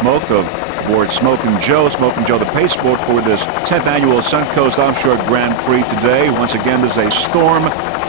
Smoke aboard Smokin' Joe the pace boat for this 10th annual Suncoast Offshore Grand Prix today. Once again, this is a storm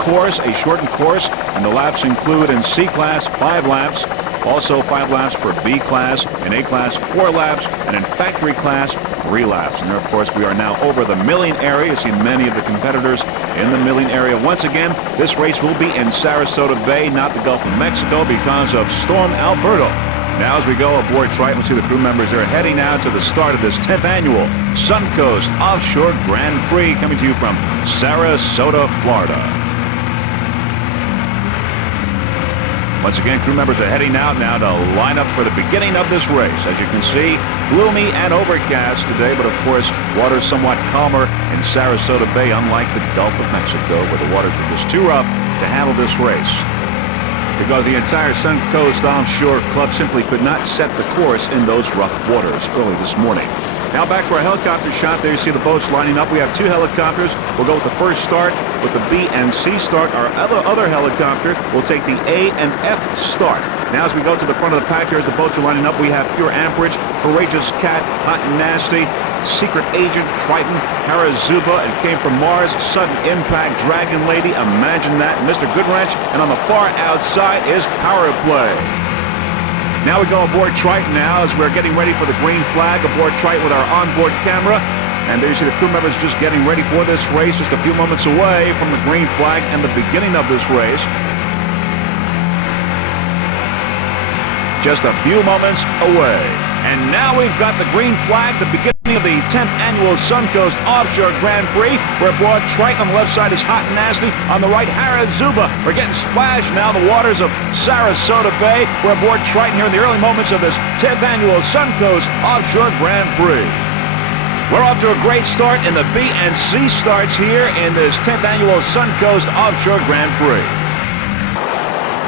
course, a shortened course, and the laps include in C class 5 laps, also 5 laps for B class, in A class 4 laps, and in factory class 3 laps. And there, of course, we are now over the milling area. You see many of the competitors in the milling area. Once again, this race will be in Sarasota Bay, not the Gulf of Mexico, because of Storm Alberto. Now as we go aboard Triton, we'll see the crew members are heading now to the start of this 10th annual Suncoast Offshore Grand Prix, coming to you from Sarasota, Florida. Once again, crew members are heading out now to line up for the beginning of this race. As you can see, gloomy and overcast today, but of course, water's somewhat calmer in Sarasota Bay, unlike the Gulf of Mexico, where the waters are just too rough to handle this race, because the entire Suncoast Offshore Club simply could not set the course in those rough waters early this morning. Now back for a helicopter shot. There you see the boats lining up. We have 2 helicopters. We'll go with the first start with the B and C start. Our other helicopter will take the A and F start. Now as we go to the front of the pack here as the boats are lining up, we have Pure Amperage, Courageous Cat, Hot and Nasty, Secret Agent, Triton, Harazuba, and came from Mars, Sudden Impact, Dragon Lady, Imagine That, Mr. Goodwrench, and on the far outside is Power Play. Now we go aboard Triton now as we're getting ready for the green flag aboard Triton with our onboard camera. And there you see the crew members just getting ready for this race, just a few moments away from the green flag and the beginning of this race. Just a few moments away. And now we've got the green flag, the beginning of the 10th annual Suncoast Offshore Grand Prix. We're aboard Triton. On the left side is Hot and Nasty. On the right, Harazuba. We're getting splashed now in the waters of Sarasota Bay. We're aboard Triton here in the early moments of this 10th annual Suncoast Offshore Grand Prix. We're off to a great start in the B and C starts here in this 10th annual Suncoast Offshore Grand Prix.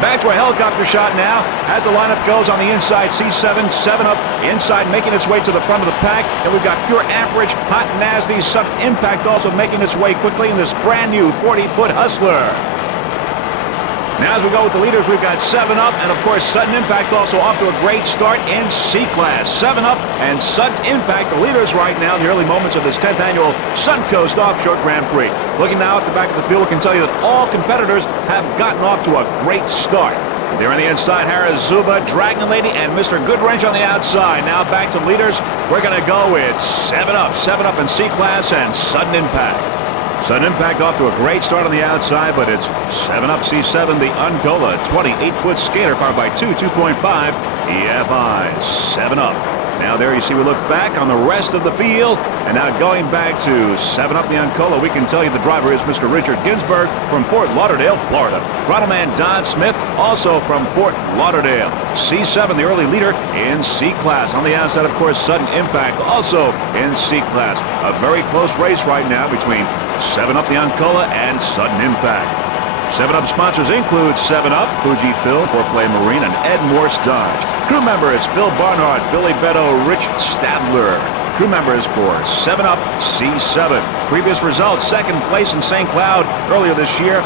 Back to a helicopter shot now as the lineup goes on the inside. C7, 7 up inside, making its way to the front of the pack. And we've got Pure Amperage, Hot and Nasty, Sudden Impact also making its way quickly in this brand new 40-foot Hustler. Now as we go with the leaders, we've got 7 Up and of course Sudden Impact also off to a great start in C class. 7 Up and Sudden Impact, the leaders right now in the early moments of this 10th annual Suncoast Offshore Grand Prix. Looking now at the back of the field, we can tell you that all competitors have gotten off to a great start. There on the inside, Harazuba, Dragon Lady, and Mr. Goodwrench on the outside. Now back to leaders. We're going to go with 7 Up in C class and Sudden Impact. Sudden Impact off to a great start on the outside, but it's 7 Up C7, the Uncola, 28-foot skater, powered by 2.5 EFI. 7 Up. Now there you see we look back on the rest of the field, and now going back to 7 Up the Uncola, we can tell you the driver is Mr. Richard Ginsburg from Fort Lauderdale, Florida. Throttleman Don Smith, also from Fort Lauderdale. C7, the early leader in C class. On the outside, of course, Sudden Impact, also in C class. A very close race right now between 7 Up the Uncola and Sudden Impact. 7 Up sponsors include 7 Up, Fujifilm, Foreplay Marine, and Ed Morse Dodge. Crew members Phil Barnhart, Billy Beto, Rich Stadler. Crew members for 7 Up C7. Previous results, 2nd place in St. Cloud earlier this year.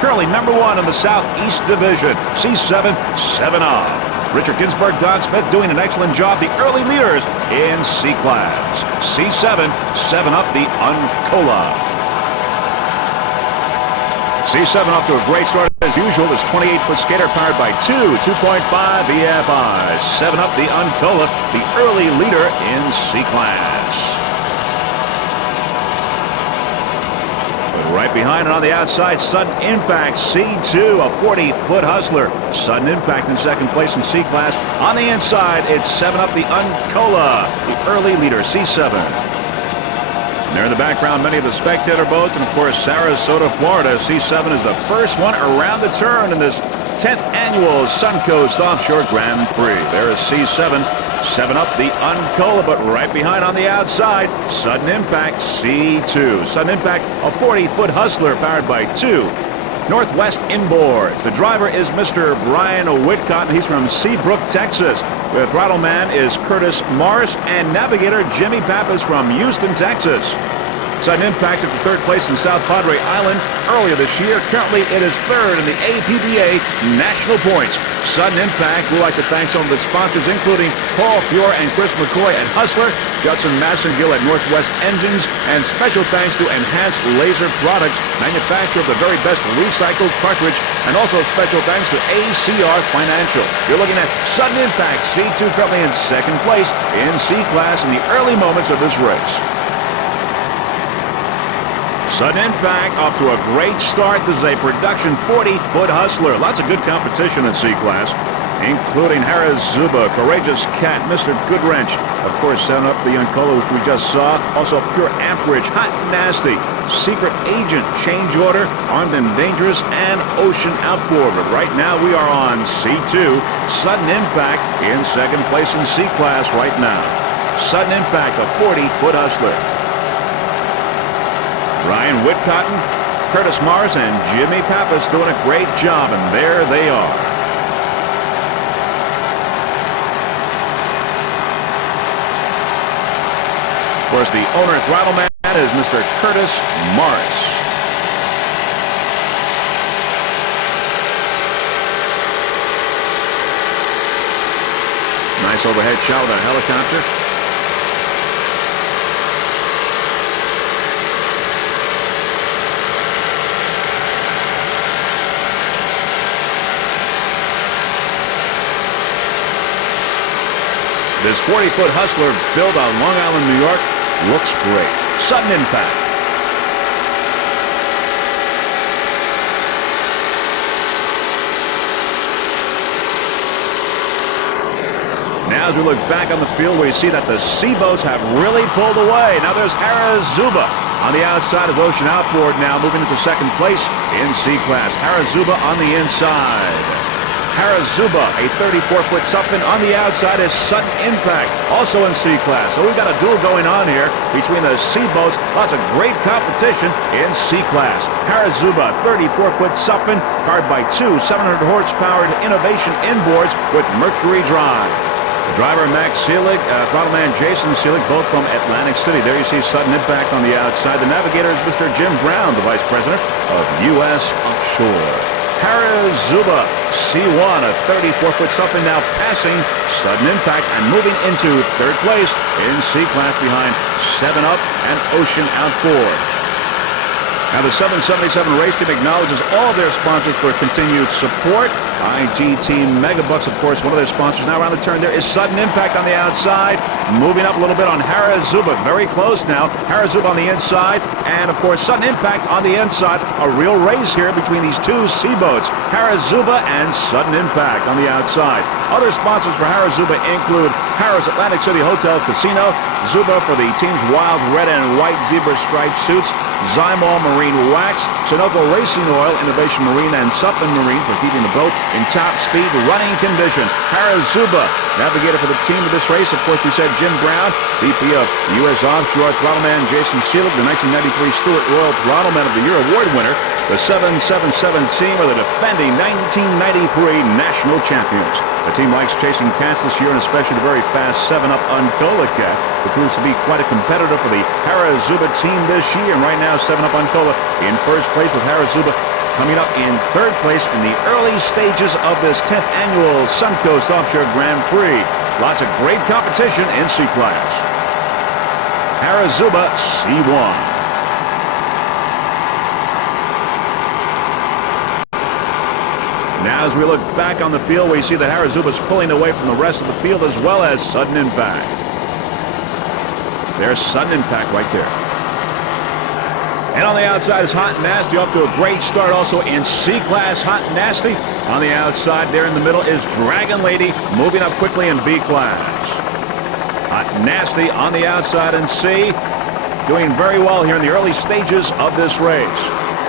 Currently number 1 in the Southeast Division. C7, 7 Up. Richard Ginsburg, Don Smith doing an excellent job. The early leaders in C class. C7, 7 Up the Uncola. C7 off to a great start as usual. This 28-foot skater powered by 2.5 EFI. 7 Up the Uncola, the early leader in C class. Right behind and on the outside, Sudden Impact, C2, a 40-foot Hustler. Sudden Impact in 2nd place in C class. On the inside, it's 7 Up the Uncola, the early leader, C7. There in the background, many of the spectator boats, and of course, Sarasota, Florida. C7 is the first one around the turn in this 10th annual Suncoast Offshore Grand Prix. There is C7, 7 Up the Uncola, but right behind on the outside, Sudden Impact, C2. Sudden Impact, a 40-foot Hustler powered by 2 Northwest Inboards. The driver is Mr. Brian Whitcott, and he's from Seabrook, Texas. The throttle man is Curtis Morris, and navigator Jimmy Pappas from Houston, Texas. Sudden Impact at the third place in South Padre Island earlier this year. Currently, it is third in the APBA National Points. Sudden Impact, we'd like to thank some of its sponsors, including Paul Fiore and Chris McCoy at Hustler, Judson Massengill at Northwest Engines, and special thanks to Enhanced Laser Products, manufacturer of the very best recycled cartridge, and also special thanks to ACR Financial. You're looking at Sudden Impact, C2 currently in second place in C-Class in the early moments of this race. Sudden Impact off to a great start. This is a production 40-foot Hustler. Lots of good competition in C-Class, including Harris Zuba, Courageous Cat, Mr. Goodwrench, of course, 7-Up the Uncola, which we just saw. Also, Pure Amperage, Hot and Nasty, Secret Agent, Change Order, Armed and Dangerous, and Ocean Outboard. But right now, we are on C2. Sudden Impact in second place in C-Class right now. Sudden Impact, a 40-foot Hustler. Ryan Whitcotton, Curtis Morris, and Jimmy Pappas doing a great job, and there they are. Of course, the owner throttle man is Mr. Curtis Morris. Nice overhead shot with a helicopter. This 40-foot Hustler built on Long Island, New York, looks great. Sudden Impact. Now as we look back on the field, we see that the sea boats have really pulled away. Now there's Harazuba on the outside of Ocean Outboard now, moving into second place in C-Class. Harazuba on the inside. Harazuba, a 34-foot Suppin. On the outside is Sudden Impact, also in C-Class. So we've got a duel going on here between the sea boats. Lots of great competition in C-Class. Harazuba, 34-foot Suppin, powered by two 700-horsepower Innovation inboards with Mercury drive. The driver, Max Seelig, throttle man Jason Seelig, both from Atlantic City. There you see Sudden Impact on the outside. The navigator is Mr. Jim Brown, the vice president of U.S. Offshore. Harazuba, C1, a 34-foot Suppin, now passing Sudden Impact and moving into third place in C-Class behind 7-Up and Ocean Outboard. Now the 777 race team acknowledges all of their sponsors for continued support. IG Team Megabucks, of course, one of their sponsors. Now around the turn there is Sudden Impact on the outside, moving up a little bit on Harazuba, very close now. Harazuba on the inside, and of course Sudden Impact on the inside. A real race here between these two sea boats, Harazuba and Sudden Impact on the outside. Other sponsors for Harazuba include Harrah's Atlantic City Hotel Casino, Zuba for the team's wild red and white zebra striped suits, Zymol Marine Wax, Sunoco Racing Oil, Innovation Marine, and Suppin Marine for keeping the boat in top speed running condition. Harazuba, navigator for the team of this race, of course, we said Jim Brown, VP of U.S. Offshore, throttle man Jason Seelig, the 1993 Stewart Royal Throttleman of the Year award winner. The 777 team are the defending 1993 national champions. The team likes chasing cats this year, and especially the very fast 7-Up Uncola cat, who proves to be quite a competitor for the Harazuba team this year. And right now, 7-Up Uncola in first place, with Harazuba coming up in third place in the early stages of this 10th annual Suncoast Offshore Grand Prix. Lots of great competition in C-Class. Harazuba, C1. Now as we look back on the field, we see that Harazuba's pulling away from the rest of the field, as well as Sudden Impact. There's Sudden Impact right there. And on the outside is Hot and Nasty, off to a great start also in C-Class. Hot and Nasty on the outside. There in the middle is Dragon Lady, moving up quickly in B-Class. Hot and Nasty on the outside in C, doing very well here in the early stages of this race.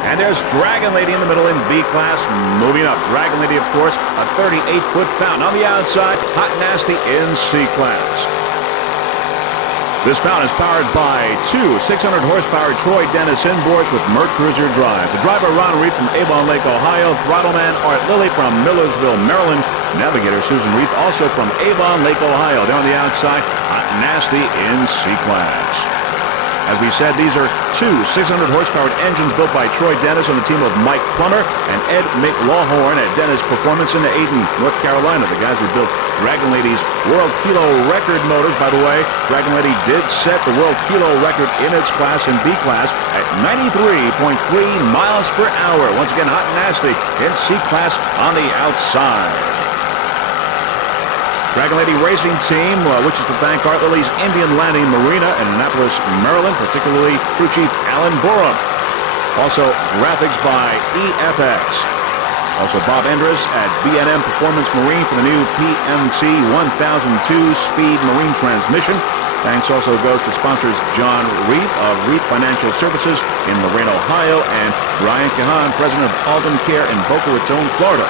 And there's Dragon Lady in the middle in B-Class, moving up. Dragon Lady, of course, a 38-foot fountain. On the outside, Hot and Nasty in C-Class. This fountain is powered by two 600-horsepower Troy Dennis inboards with Merc Cruiser drive. The driver, Ron Reed from Avon Lake, Ohio. Throttleman, Art Lilly from Millersville, Maryland. Navigator, Susan Reed, also from Avon Lake, Ohio. There on the outside, Hot and Nasty in C-Class. As we said, these are two 600-horsepower engines built by Troy Dennis on the team of Mike Plummer and Ed McLawhorn at Dennis Performance in Ayden, North Carolina. The guys who built Dragon Lady's World Kilo Record motors. By the way, Dragon Lady did set the World Kilo Record in its class in B class at 93.3 miles per hour. Once again, Hot and Nasty in C class on the outside. Dragon Lady Racing Team wishes to thank Art Lily's Indian Landing Marina in Annapolis, Maryland, particularly crew chief Alan Borum. Also, graphics by EFX. Also, Bob Endres at B&M Performance Marine for the new PMC 1002 Speed Marine transmission. Thanks also goes to sponsors John Reef of Reef Financial Services in Lorain, Ohio, and Brian Kahan, president of Alden Care in Boca Raton, Florida.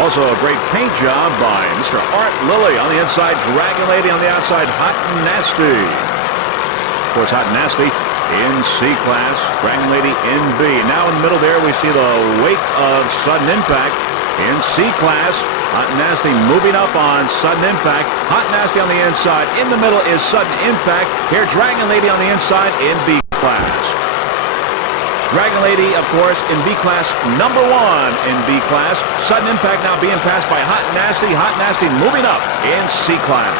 Also, a great paint job by Mr. Art Lilly on the inside, Dragon Lady on the outside, Hot and Nasty. Of course, Hot and Nasty in C class, Dragon Lady in B. Now in the middle there, we see the wake of Sudden Impact in C class. Hot and Nasty moving up on Sudden Impact. Hot and Nasty on the inside. In the middle is Sudden Impact. Here, Dragon Lady on the inside in B class. Dragon Lady, of course, in B class, number one in B class. Sudden Impact now being passed by Hot and Nasty. Hot and Nasty moving up in C class.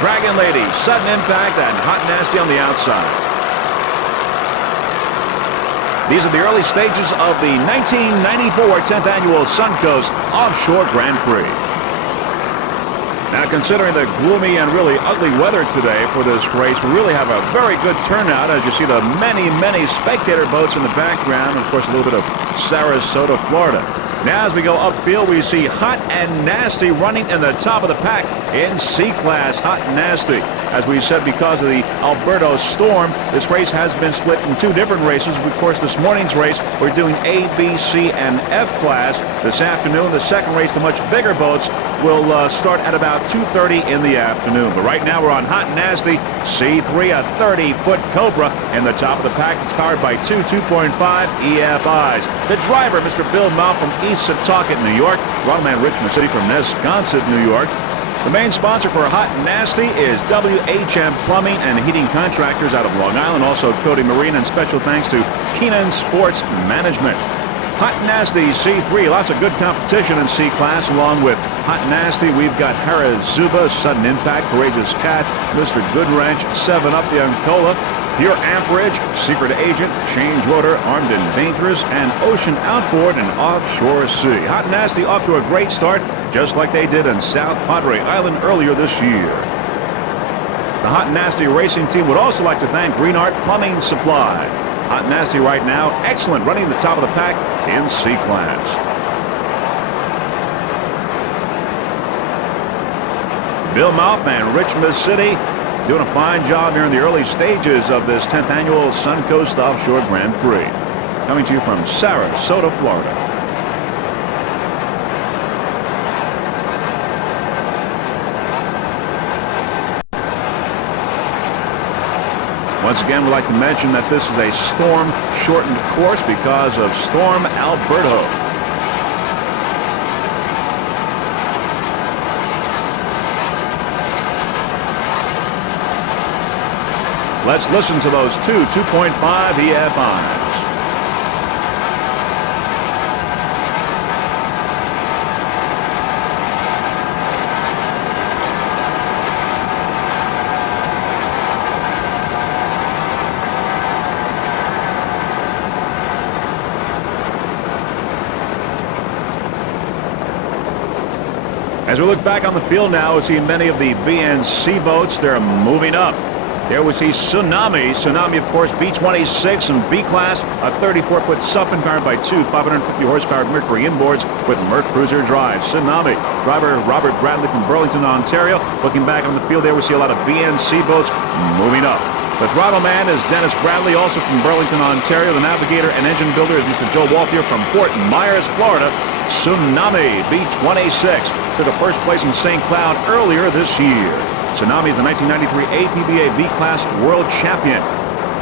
Dragon Lady, Sudden Impact, and Hot and Nasty on the outside. These are the early stages of the 1994 10th Annual Suncoast Offshore Grand Prix. Now, considering the gloomy and really ugly weather today for this race, we really have a very good turnout as you see the many, many spectator boats in the background. And of course, a little bit of Sarasota, Florida. Now, as we go upfield, we see Hot and Nasty running in the top of the pack in C class. Hot and Nasty. As we said, because of the Alberto storm, this race has been split in two different races. Of course, this morning's race, we're doing A, B, C, and F class. This afternoon, the second race, the much bigger boats, will start at about 2:30 in the afternoon. But right now, we're on Hot and Nasty C3, a 30-foot Cobra in the top of the pack. It's powered by two 2.5 EFIs. The driver, Mr. Bill Mount from East Setauket, New York. Rodman Richmond City from Nesconset, New York. The main sponsor for Hot and Nasty is WHM Plumbing and Heating Contractors out of Long Island. Also, Cody Marine, and special thanks to Keenan Sports Management. Hot and Nasty C3, lots of good competition in C class. Along with Hot and Nasty, we've got Harazuba, Sudden Impact, Courageous Cat, Mr. Goodwrench, 7-Up the Uncola, Pure Amperage, Secret Agent, Change Rotor, Armed and Dangerous, and Ocean Outboard and Offshore Sea. Hot and Nasty off to a great start, just like they did in South Padre Island earlier this year. The Hot and Nasty Racing Team would also like to thank Green Art Plumbing Supply. Hot and Nasty right now, excellent, running the top of the pack in C class. Bill Mouth and Richmond City doing a fine job here in the early stages of this 10th Annual Suncoast Offshore Grand Prix. Coming to you from Sarasota, Florida. Once again, we'd like to mention that this is a storm-shortened course because of Storm Alberto. Let's listen to those two 2.5 EFIs. As we look back on the field now, we see many of the B and C boats. They're moving up. There we see Tsunami. Tsunami, of course, B-26 and B-Class, a 34-foot Suffin powered by two 550-horsepower Mercury inboards with Merc Cruiser drive. Tsunami. Driver Robert Bradley from Burlington, Ontario. Looking back on the field there, we see a lot of B and C boats moving up. The throttle man is Dennis Bradley, also from Burlington, Ontario. The navigator and engine builder is Mr. Joe Walthier from Fort Myers, Florida. Tsunami B-26 took a first place in St. Cloud earlier this year. Tsunami is the 1993 APBA B-Class World Champion.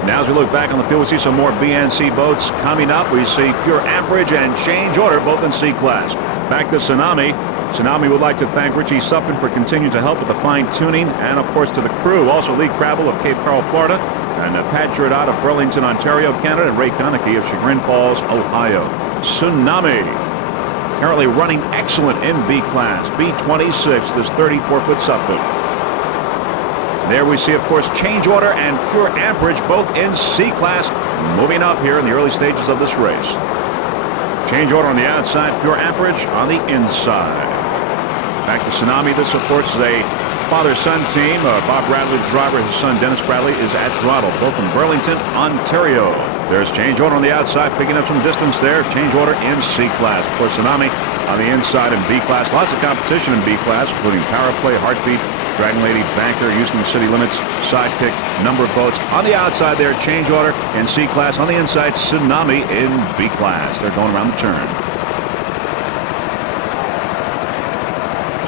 Now as we look back on the field, we see some more BNC boats coming up. We see Pure Amperage and Change Order, both in C-Class. Back to Tsunami. Tsunami would like to thank Richie Suffin for continuing to help with the fine-tuning, and of course to the crew. Also Lee Crabble of Cape Coral, Florida. And Patrick out of Burlington, Ontario, Canada, and Ray Konecki of Chagrin Falls, Ohio. Tsunami currently running excellent in B class. B26, this 34-foot subboat. There we see, of course, Change Order and Pure Amperage, both in C class, moving up here in the early stages of this race. Change Order on the outside, Pure Amperage on the inside. Back to Tsunami. This, of course, is a father-son team. Bob Bradley, the driver, his son Dennis Bradley is at throttle, both from Burlington, Ontario. There's Change Order on the outside, picking up some distance there. Change Order in C class. Of course, Tsunami on the inside in B class. Lots of competition in B class, including Power Play, Heartbeat, Dragon Lady, Banker, Houston City Limits, Sidekick, number of boats. On the outside there, Change Order in C class. On the inside, Tsunami in B class. They're going around the turn.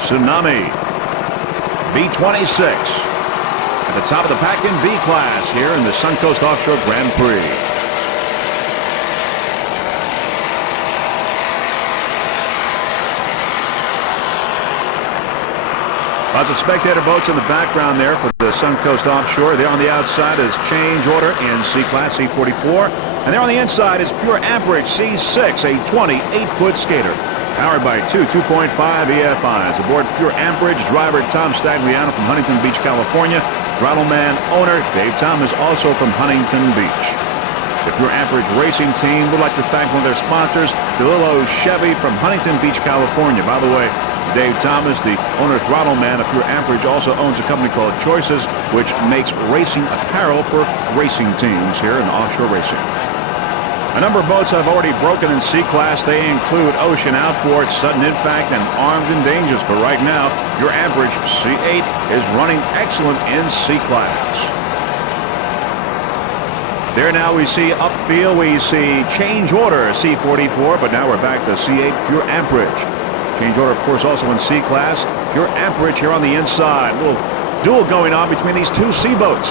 Tsunami, B26. At the top of the pack in B class here in the Suncoast Offshore Grand Prix. Lots of spectator boats in the background there for the Suncoast Offshore. There on the outside is Change Order in C class, C44. And there on the inside is Pure Amperage, C6, a 28-foot skater. Powered by two 2.5 EFIs. Aboard Pure Amperage, driver Tom Stagliano from Huntington Beach, California. Throttleman owner Dave Thomas, also from Huntington Beach. The Pure Amperage racing team would like to thank one of their sponsors, DeLillo Chevy from Huntington Beach, California. By the way, Dave Thomas, the owner Throttleman of Pure Amperage, also owns a company called Choices, which makes racing apparel for racing teams here in offshore racing. A number of boats have already broken in C class. They include Ocean Outboard, Sudden Impact, and Armed and Dangerous. But right now, Pure Amperage C8 is running excellent in C class. There now we see upfield, we see Change Order C44, but now we're back to C8 Pure Amperage. Change Order, of course, also in C class. Pure Amperage here on the inside. A little duel going on between these two C boats.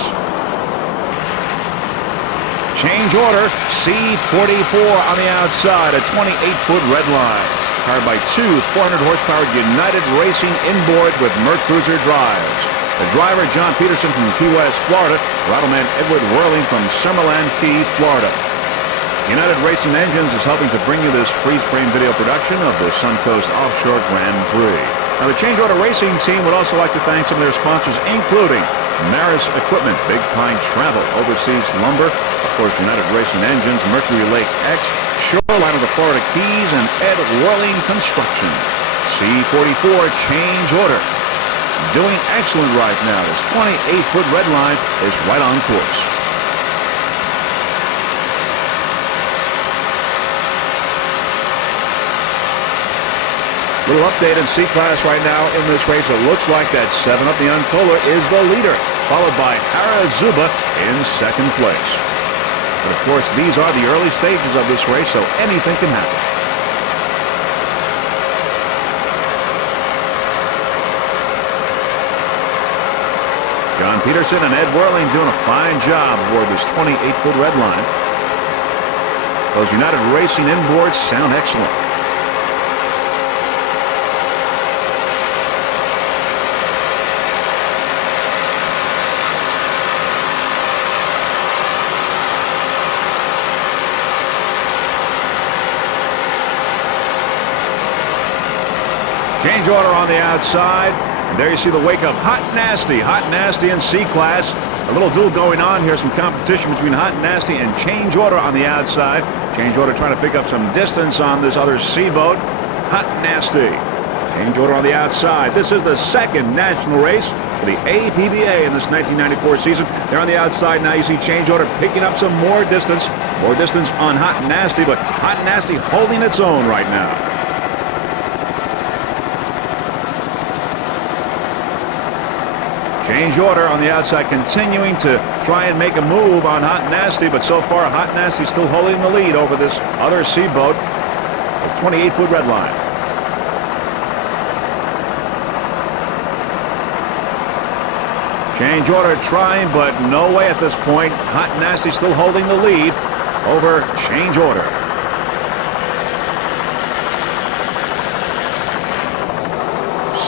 Change Order, C44 on the outside, a 28-foot red line. Powered by two 400-horsepower United Racing inboard with Mercruiser drives. The driver, John Peterson from Key West, Florida. Rattleman Edward Whirling from Summerland Key, Florida. United Racing Engines is helping to bring you this freeze-frame video production of the Suncoast Offshore Grand Prix. Now, the Change Order Racing team would also like to thank some of their sponsors, including Maris Equipment, Big Pine Travel, Overseas Lumber, of course, United Racing Engines, Mercury Lake X, Shoreline of the Florida Keys, and Ed Whirling Construction. C44 Change Order. Doing excellent right now. This 28-foot red line is right on course. Little update in C class right now in this race. It looks like that 7-up the Uncola is the leader, followed by Harazuba in second place. But of course, these are the early stages of this race, so anything can happen. John Peterson and Ed Whirling doing a fine job aboard this 28-foot red line. Those United Racing inboards sound excellent. Change Order on the outside. And there you see the wake of Hot Nasty. Hot Nasty in C class. A little duel going on here. Some competition between Hot Nasty and Change Order on the outside. Change Order trying to pick up some distance on this other C boat. Hot Nasty. Change Order on the outside. This is the second national race for the APBA in this 1994 season. They're on the outside now. You see Change Order picking up some more distance. More distance on Hot Nasty, but Hot Nasty holding its own right now. Change Order on the outside continuing to try and make a move on Hot Nasty, but so far Hot Nasty still holding the lead over this other C boat, a 28-foot red line. Change Order trying, but no way at this point. Hot Nasty still holding the lead over Change Order.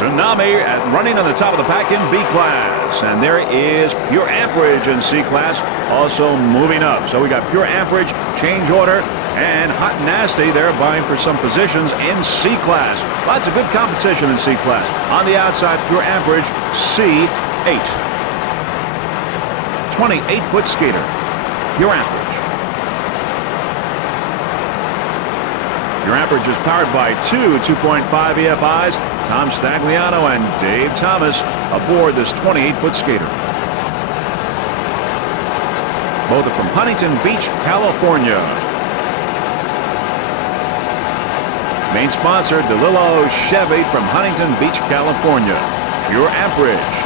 Tsunami running on the top of the pack in B class. And there is Pure Amperage in C class, also moving up. So we got Pure Amperage, Change Order, and Hot and Nasty. They're vying for some positions in C class. Lots of good competition in C class. On the outside, Pure Amperage, C8. 28-foot skater, Pure Amperage. Pure Amperage is powered by two 2.5 EFIs, Tom Stagliano and Dave Thomas aboard this 28-foot skater. Both are from Huntington Beach, California. Main sponsor, DeLillo Chevy from Huntington Beach, California. Pure Amperage.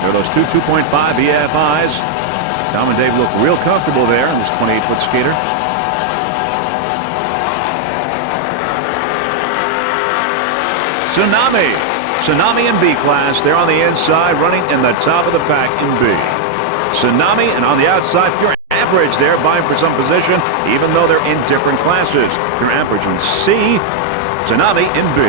There are those two 2.5 EFIs. Tom and Dave look real comfortable there in this 28-foot skater. Tsunami. Tsunami in B class. They're on the inside, running in the top of the pack in B. Tsunami, and on the outside, Pure Amperage there, vying for some position, even though they're in different classes. Pure Amperage in C, Tsunami in B.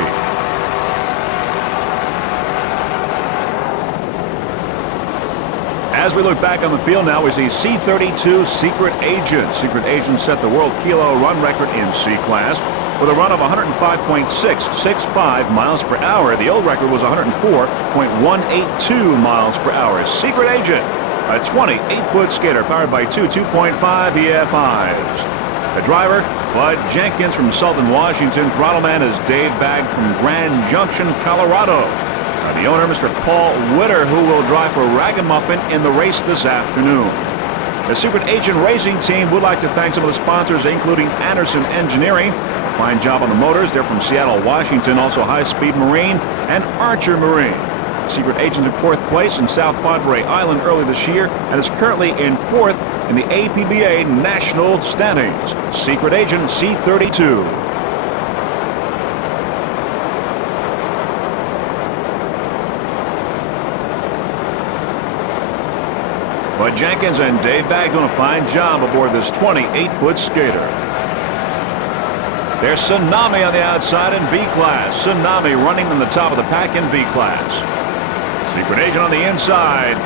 As we look back on the field now, we see C32 Secret Agent. Secret Agent set the world kilo run record in C class with a run of 105.665 miles per hour. The old record was 104.182 miles per hour. Secret Agent, a 28-foot skater powered by two 2.5 EFIs. The driver, Bud Jenkins from Sultan, Washington. Throttleman is Dave Bagg from Grand Junction, Colorado. The owner, Mr. Paul Witter, who will drive for Ragamuffin in the race this afternoon. The Secret Agent Racing Team would like to thank some of the sponsors, including Anderson Engineering. Fine job on the motors. They're from Seattle, Washington. Also High Speed Marine and Archer Marine. Secret Agent in fourth place in South Padre Island early this year and is currently in fourth in the APBA national standings. Secret Agent C32. Bud Jenkins and Dave Bagg doing a fine job aboard this 28-foot skater. There's Tsunami on the outside in B class. Tsunami running on the top of the pack in B class. Secret Agent on the inside.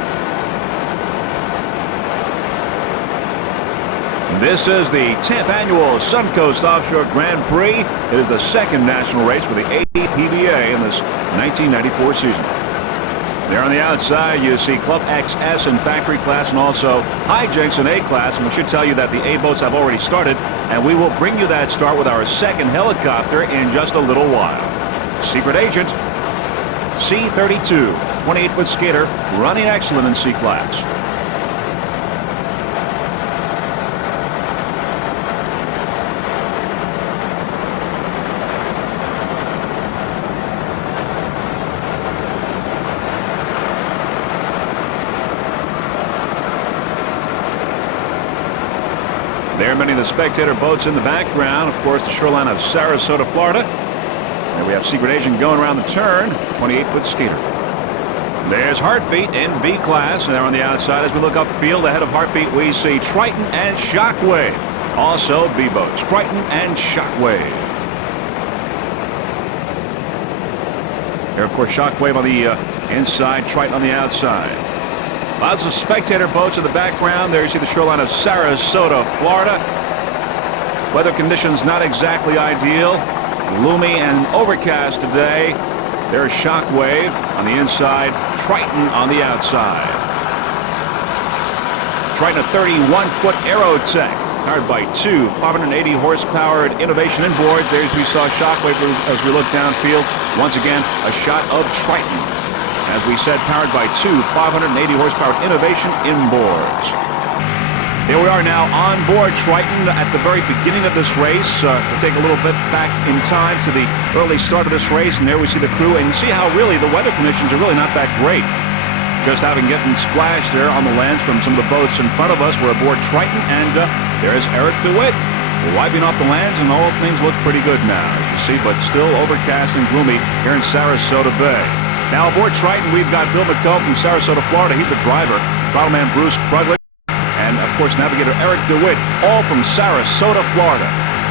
This is the 10th annual Suncoast Offshore Grand Prix. It is the second national race for the APBA in this 1994 season. There on the outside, you see Club XS in factory class and also hijinks in A class. And we should tell you that the A boats have already started, and we will bring you that start with our second helicopter in just a little while. Secret Agent, C32, 28-foot skater, running excellent in C class. There are many of the spectator boats in the background. Of course, the shoreline of Sarasota, Florida. There we have Secret Agent going around the turn, 28-foot skater. There's Heartbeat in B class, and there on the outside as we look upfield ahead of Heartbeat, we see Triton and Shockwave. Also B boats, Triton and Shockwave. There, of course, Shockwave on the inside, Triton on the outside. Lots of spectator boats in the background. There you see the shoreline of Sarasota, Florida. Weather conditions not exactly ideal. Gloomy and overcast today. There's Shockwave on the inside, Triton on the outside. Triton, a 31-foot Aerotech, powered by two 580 horsepower Innovation inboards. There we saw Shockwave as we look downfield. Once again, a shot of Triton. As we said, powered by two 580 horsepower Innovation inboards. Here we are now on board Triton at the very beginning of this race. We'll take a little bit back in time to the early start of this race, and there we see the crew, and you see how really the weather conditions are really not that great. Just having getting splashed there on the lands from some of the boats in front of us. We're aboard Triton, and there's Eric DeWitt wiping off the lands, and all things look pretty good now, as you see, but still overcast and gloomy here in Sarasota Bay. Now aboard Triton, we've got Bill McCullough from Sarasota, Florida. He's the driver. Throttleman Bruce Kruglich. And, of course, navigator Eric DeWitt, all from Sarasota, Florida.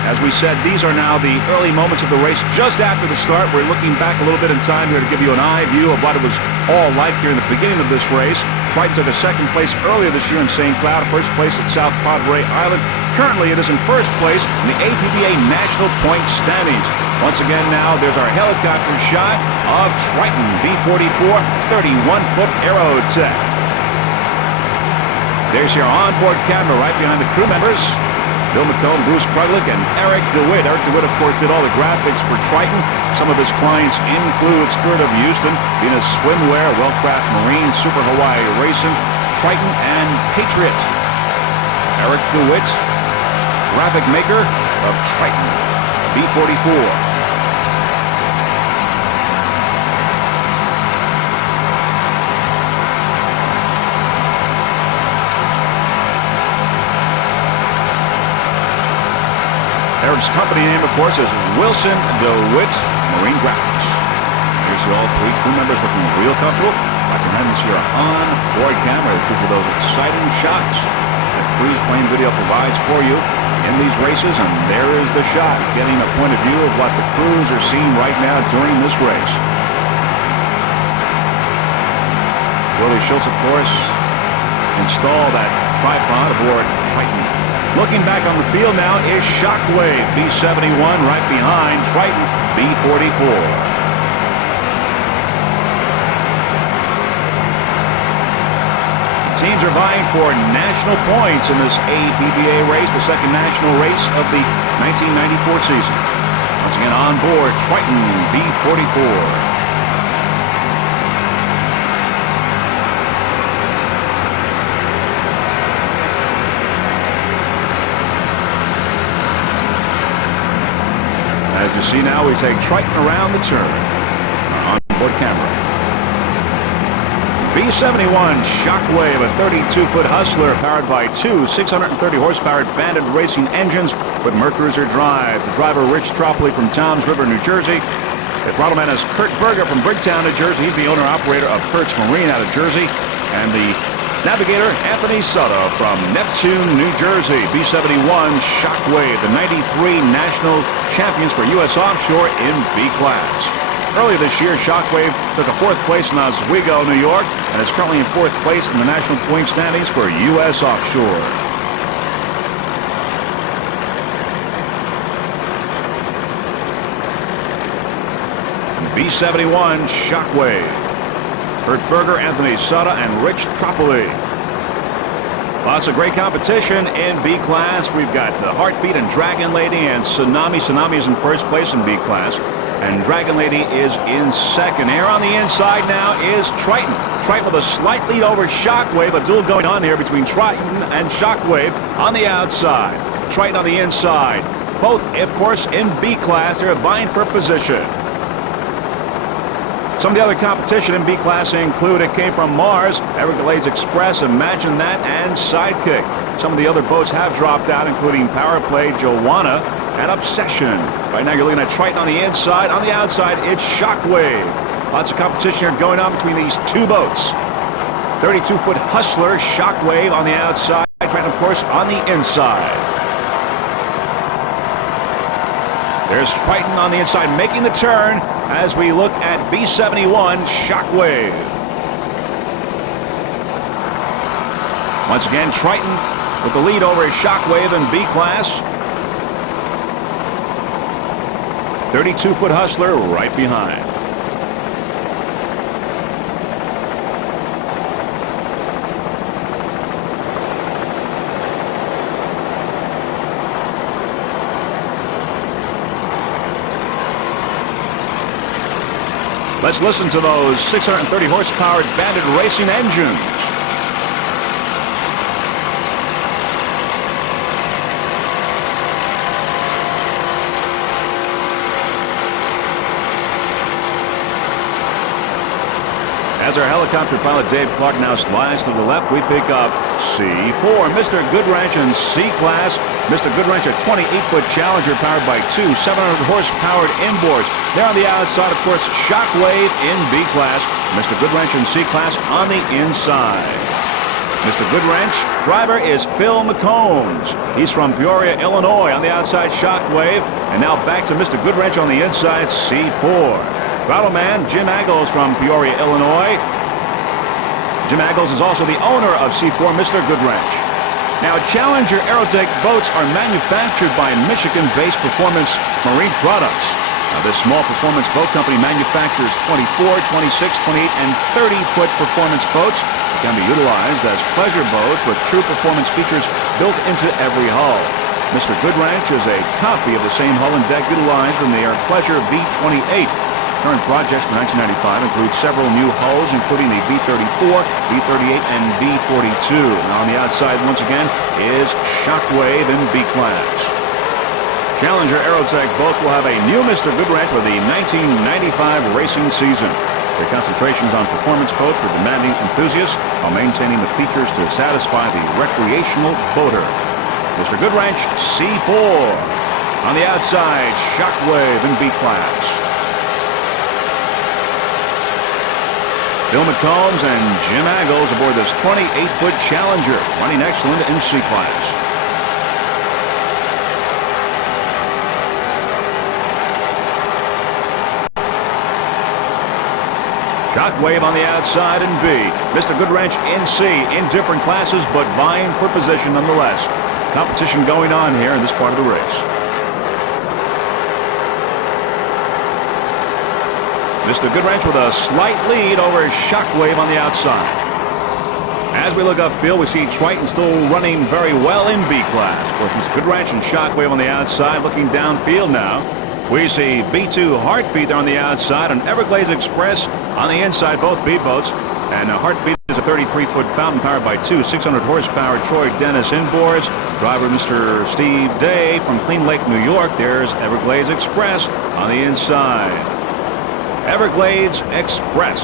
As we said, these are now the early moments of the race just after the start. We're looking back a little bit in time here to give you an eye view of what it was all like here in the beginning of this race. Triton took a second place earlier this year in St. Cloud, first place at South Padre Island. Currently, it is in first place in the APBA National Point Standings. Once again now, there's our helicopter shot of Triton B-44 31-foot Aerotech. There's your onboard camera right behind the crew members. Bill McComb, Bruce Kruglich, and Eric DeWitt. Eric DeWitt, of course, did all the graphics for Triton. Some of his clients include Spirit of Houston, Venus Swimwear, Wellcraft Marine, Super Hawaii Racing, Triton, and Patriot. Eric DeWitt, graphic maker of Triton B-44. Eric's company name, of course, is Wilson DeWitt Marine Graphics. Here's all three crew members looking real comfortable. Right behind us here on-board camera, proof of those exciting shots that Cruise Plane Video provides for you in these races. And there is the shot, getting a point of view of what the crews are seeing right now during this race. Willie Schultz, of course, installed that tripod aboard Triton. Looking back on the field now is Shockwave B-71 right behind Triton B-44. Teams are vying for national points in this APBA race, the second national race of the 1994 season. Once again on board Triton B-44. As you see now, we take Triton around the turn. Our onboard camera. B-71 Shockwave, a 32-foot Hustler powered by two 630-horsepower Bandit racing engines with Mercruiser drive. The driver, Rich Tropoli from Toms River, New Jersey. The throttle man is Kurt Berger from Bricktown, New Jersey. He's the owner-operator of Kurt's Marine out of Jersey. And the navigator, Anthony Soto from Neptune, New Jersey. B-71 Shockwave, the 93 national champions for U.S. Offshore in B-class. Earlier this year, Shockwave took a fourth place in Oswego, New York, and is currently in fourth place in the national point standings for U.S. Offshore. B-71 Shockwave. Kurt Berger, Anthony Soto, and Rich Tropoli. Lots of great competition in B-class. We've got the Heartbeat and Dragon Lady and Tsunami. Tsunami is in first place in B-class, and Dragon Lady is in second. Here on the inside now is Triton. Triton with a slight lead over Shockwave. A duel going on here between Triton and Shockwave on the outside. Triton on the inside. Both, of course, in B-class. They're vying for position. Some of the other competition in B-class include It Came From Mars, Everglades Express, Imagine That, and Sidekick. Some of the other boats have dropped out, including Power Play, Joanna, and Obsession. Right now you're looking at Triton on the inside. On the outside, it's Shockwave. Lots of competition here going on between these two boats. 32-foot Hustler, Shockwave on the outside, Triton, of course, on the inside. There's Triton on the inside making the turn as we look at B-71 Shockwave. Once again, Triton with the lead over Shockwave in B-class. 32-foot Hustler right behind. Let's listen to those 630 horsepower Bandit racing engines. As our helicopter pilot Dave Clark now slides to the left, we pick up C4, Mr. Goodwrench in C-Class. Mr. Goodwrench, a 28-foot Challenger powered by two 700-horse-powered inboards. There on the outside, of course, Shockwave in B-Class. Mr. Goodwrench in C-Class on the inside. Mr. Goodwrench. Driver is Phil McCombs. He's from Peoria, Illinois on the outside Shockwave. And now back to Mr. Goodwrench on the inside C4. Throttle man Jim Aggles from Peoria, Illinois. Jim Aggles is also the owner of C4, Mr. Goodwrench. Now, Challenger Aerotech boats are manufactured by Michigan-based Performance Marine Products. Now, this small performance boat company manufactures 24, 26, 28, and 30-foot performance boats that can be utilized as pleasure boats with true performance features built into every hull. Mr. Goodwrench is a copy of the same hull and deck utilized in the Air Pleasure V-28. Current projects for 1995 include several new hulls, including the V-34, V-38, and V-42. Now on the outside, once again, is Shockwave in B-Class. Challenger Aerotech boats will have a new Mr. Goodwrench for the 1995 racing season. Their concentration is on performance boats for demanding enthusiasts while maintaining the features to satisfy the recreational boater. Mr. Goodwrench, C4. On the outside, Shockwave in B-Class. Phil McCombs and Jim Aggles aboard this 28-foot Challenger, running excellent in C-Class. Shockwave on the outside in B. Mr. Goodwrench in C, in different classes, but vying for position nonetheless. Competition going on here in this part of the race. Mr. Goodwrench with a slight lead over Shockwave on the outside. As we look upfield, we see Triton still running very well in B-Class. Of course, Mr. Goodwrench and Shockwave on the outside. Looking downfield now, we see B2 Heartbeat there on the outside and Everglades Express on the inside, both B-boats. And Heartbeat is a 33-foot fountain powered by two 600-horsepower Troy Dennis inboards. Driver Mr. Steve Day from Clean Lake, New York. There's Everglades Express on the inside. Everglades Express.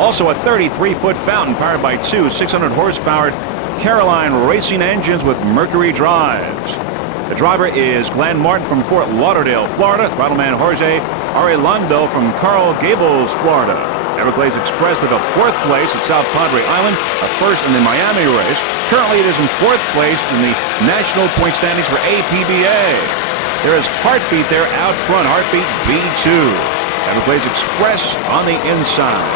Also a 33-foot fountain powered by two 600-horsepower Caroline racing engines with Mercury drives. The driver is Glenn Martin from Fort Lauderdale, Florida. Throttleman Jorge Arredondo from Coral Gables, Florida. Everglades Express took a fourth place at South Padre Island, a first in the Miami race. Currently it is in fourth place in the national point standings for APBA. There is Heartbeat there out front, Heartbeat B2. Everglades Express on the inside.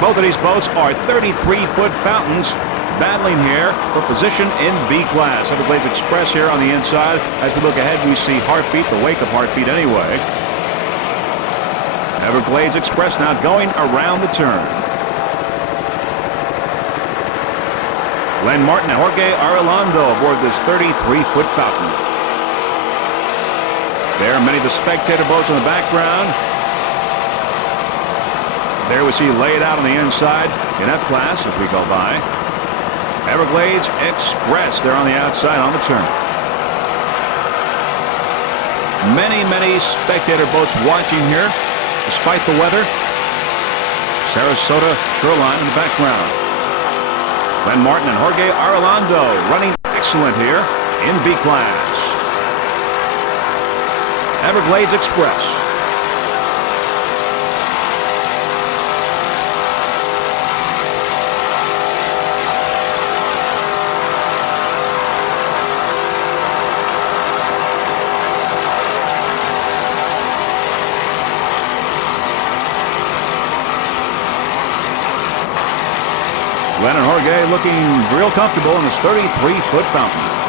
Both of these boats are 33-foot fountains battling here for position in B-Class. Everglades Express here on the inside. As we look ahead, we see Heartbeat, the wake of Heartbeat anyway. Everglades Express now going around the turn. Glenn Martin and Jorge Arredondo aboard this 33-foot fountain. There are many of the spectator boats in the background. There we see laid out on the inside in F-Class as we go by. Everglades Express there on the outside on the turn. Many, many spectator boats watching here despite the weather. Sarasota shoreline in the background. Glenn Martin and Jorge Arredondo running excellent here in B-Class. Everglades Express. Glenn and Jorge looking real comfortable in this 33-foot fountain.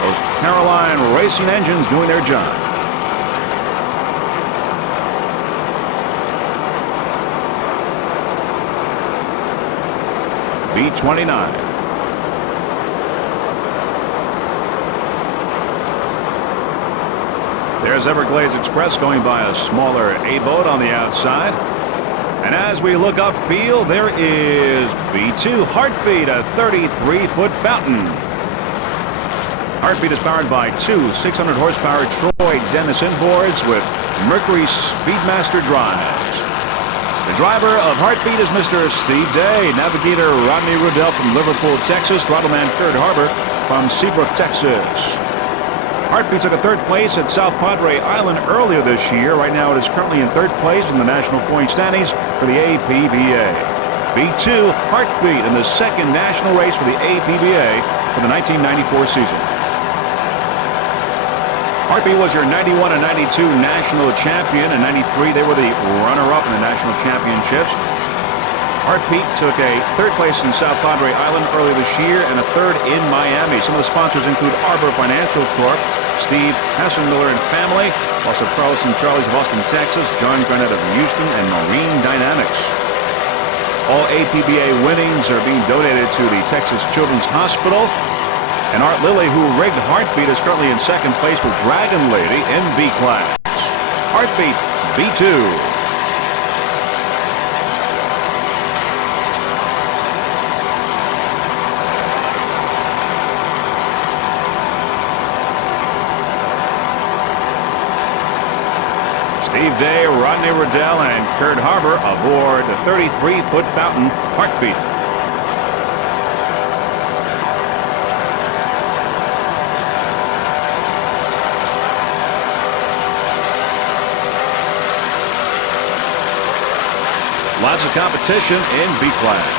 Those Caroline racing engines doing their job. B-29. There's Everglades Express going by a smaller A-boat on the outside. And as we look upfield, there is B2 Heartbeat, a 33-foot fountain. Heartbeat is powered by two 600-horsepower Troy Dennis inboards with Mercury Speedmaster drives. The driver of Heartbeat is Mr. Steve Day, navigator Rodney Rudell from Liverpool, Texas, throttleman Kurt Harbor from Seabrook, Texas. Heartbeat took a third place at South Padre Island earlier this year. Right now it is currently in third place in the national point standings for the APBA. B2, Heartbeat in the second national race for the APBA for the 1994 season. Heartbeat was your 91 and 92 national champion. In 93, they were the runner-up in the national championships. Heartbeat took a third place in South Padre Island earlier this year and a third in Miami. Some of the sponsors include Arbor Financial Corp., Steve Hasselmiller and family, also Carlos and Charlie's of Austin, Texas, John Garnett of Houston, and Marine Dynamics. All APBA winnings are being donated to the Texas Children's Hospital. And Art Lilly, who rigged Heartbeat, is currently in second place with Dragon Lady in B class. Heartbeat, B2. Steve Day, Rodney Riddell, and Kurt Harbor aboard the 33-foot fountain Heartbeat. Lots of competition in B class.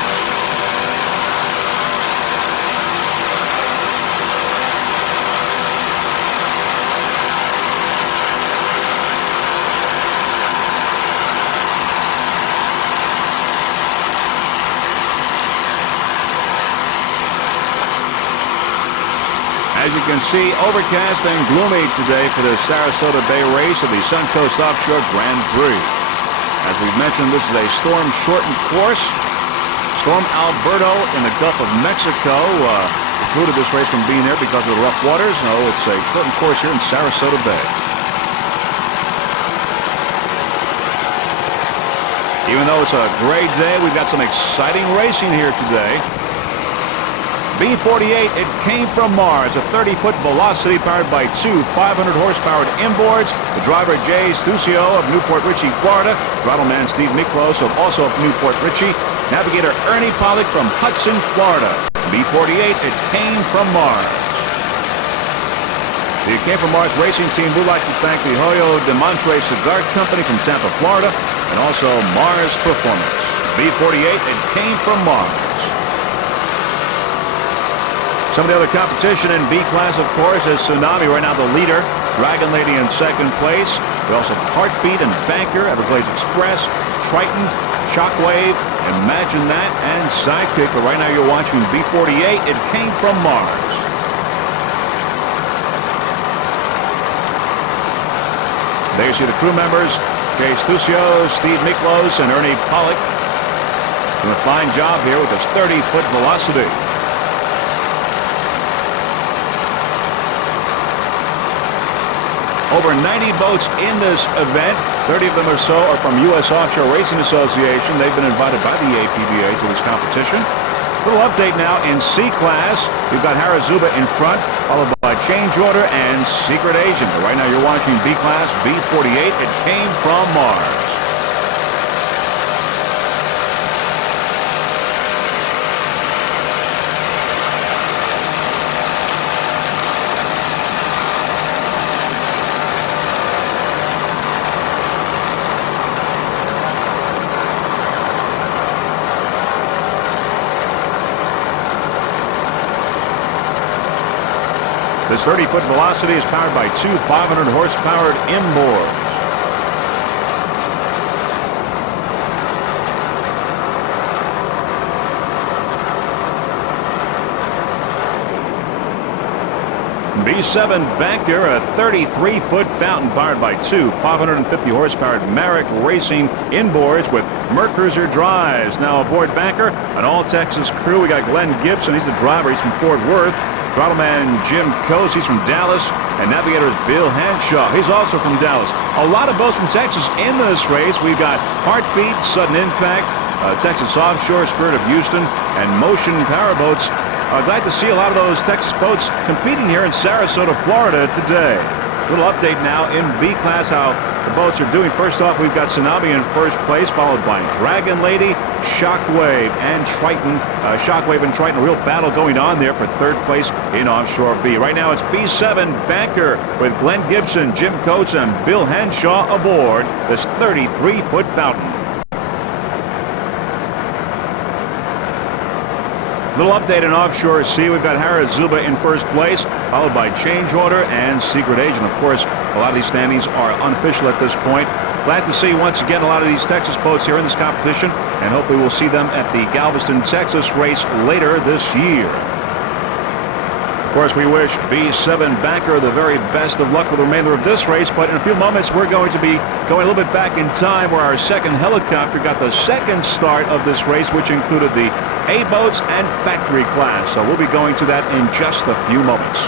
As you can see, overcast and gloomy today for the Sarasota Bay race of the Suncoast Offshore Grand Prix. As we've mentioned, this is a storm-shortened course. Storm Alberto in the Gulf of Mexico precluded this race from being there because of the rough waters. No, it's a shortened course here in Sarasota Bay. Even though it's a great day, we've got some exciting racing here today. B48, it came from Mars, a 30-foot Velocity powered by two 500-horsepower inboards. The driver, Jay Stucio of Newport Richey, Florida. Throttleman Steve Miklos, also of Newport Richey. Navigator Ernie Pollock from Hudson, Florida. B48, it came from Mars. The Came From Mars racing team would like to thank the Hoyo de Montre Cigar Company from Tampa, Florida, and also Mars Performance. B48, it came from Mars. Some of the other competition in B class, of course, is Tsunami, right now the leader. Dragon Lady in second place. We also have Heartbeat and Banker, Everglades Express, Triton, Shockwave, Imagine That, and Sidekick. But right now you're watching B48. It came from Mars. There you see the crew members, Jay Stucio, Steve Miklos, and Ernie Pollock. Doing a fine job here with this 30-foot Velocity. Over 90 boats in this event. 30 of them or so are from U.S. Offshore Racing Association. They've been invited by the APBA to this competition. Little update now in C class. We've got Harazuba in front, followed by Change Order and Secret Agent. But right now you're watching B class, B48. It came from Mars. This 30-foot Velocity is powered by two 500-horsepower inboards. B7 Banker, a 33-foot fountain powered by two 550-horsepower Merrick Racing inboards with Mercruiser drives. Now aboard Banker, an all-Texas crew. We got Glenn Gibson. He's the driver. He's from Fort Worth. Throttleman Jim Coase, he's from Dallas, and navigator is Bill Henshaw. He's also from Dallas. A lot of boats from Texas in this race. We've got Heartbeat, Sudden Impact, Texas Offshore, Spirit of Houston, and Motion Powerboats. Glad to see a lot of those Texas boats competing here in Sarasota, Florida today. Little update now in B class, how the boats are doing. First off, we've got Tsunami in first place, followed by Dragon Lady, Shockwave, and Triton. Shockwave and Triton, a real battle going on there for third place in Offshore B. Right now it's B7 Banker with Glenn Gibson, Jim Coates, and Bill Henshaw aboard this 33-foot fountain. Little update in offshore C. We've got Harazuba in first place, followed by Change Order and Secret Agent. Of course, a lot of these standings are unofficial at this point. Glad to see once again a lot of these Texas boats here in this competition, and hopefully we'll see them at the Galveston, Texas race later this year. Of course, we wish B7 Banker the very best of luck with the remainder of this race, but in a few moments we're going to be going a little bit back in time where our second helicopter got the second start of this race, which included the A boats and factory class. So we'll be going to that in just a few moments.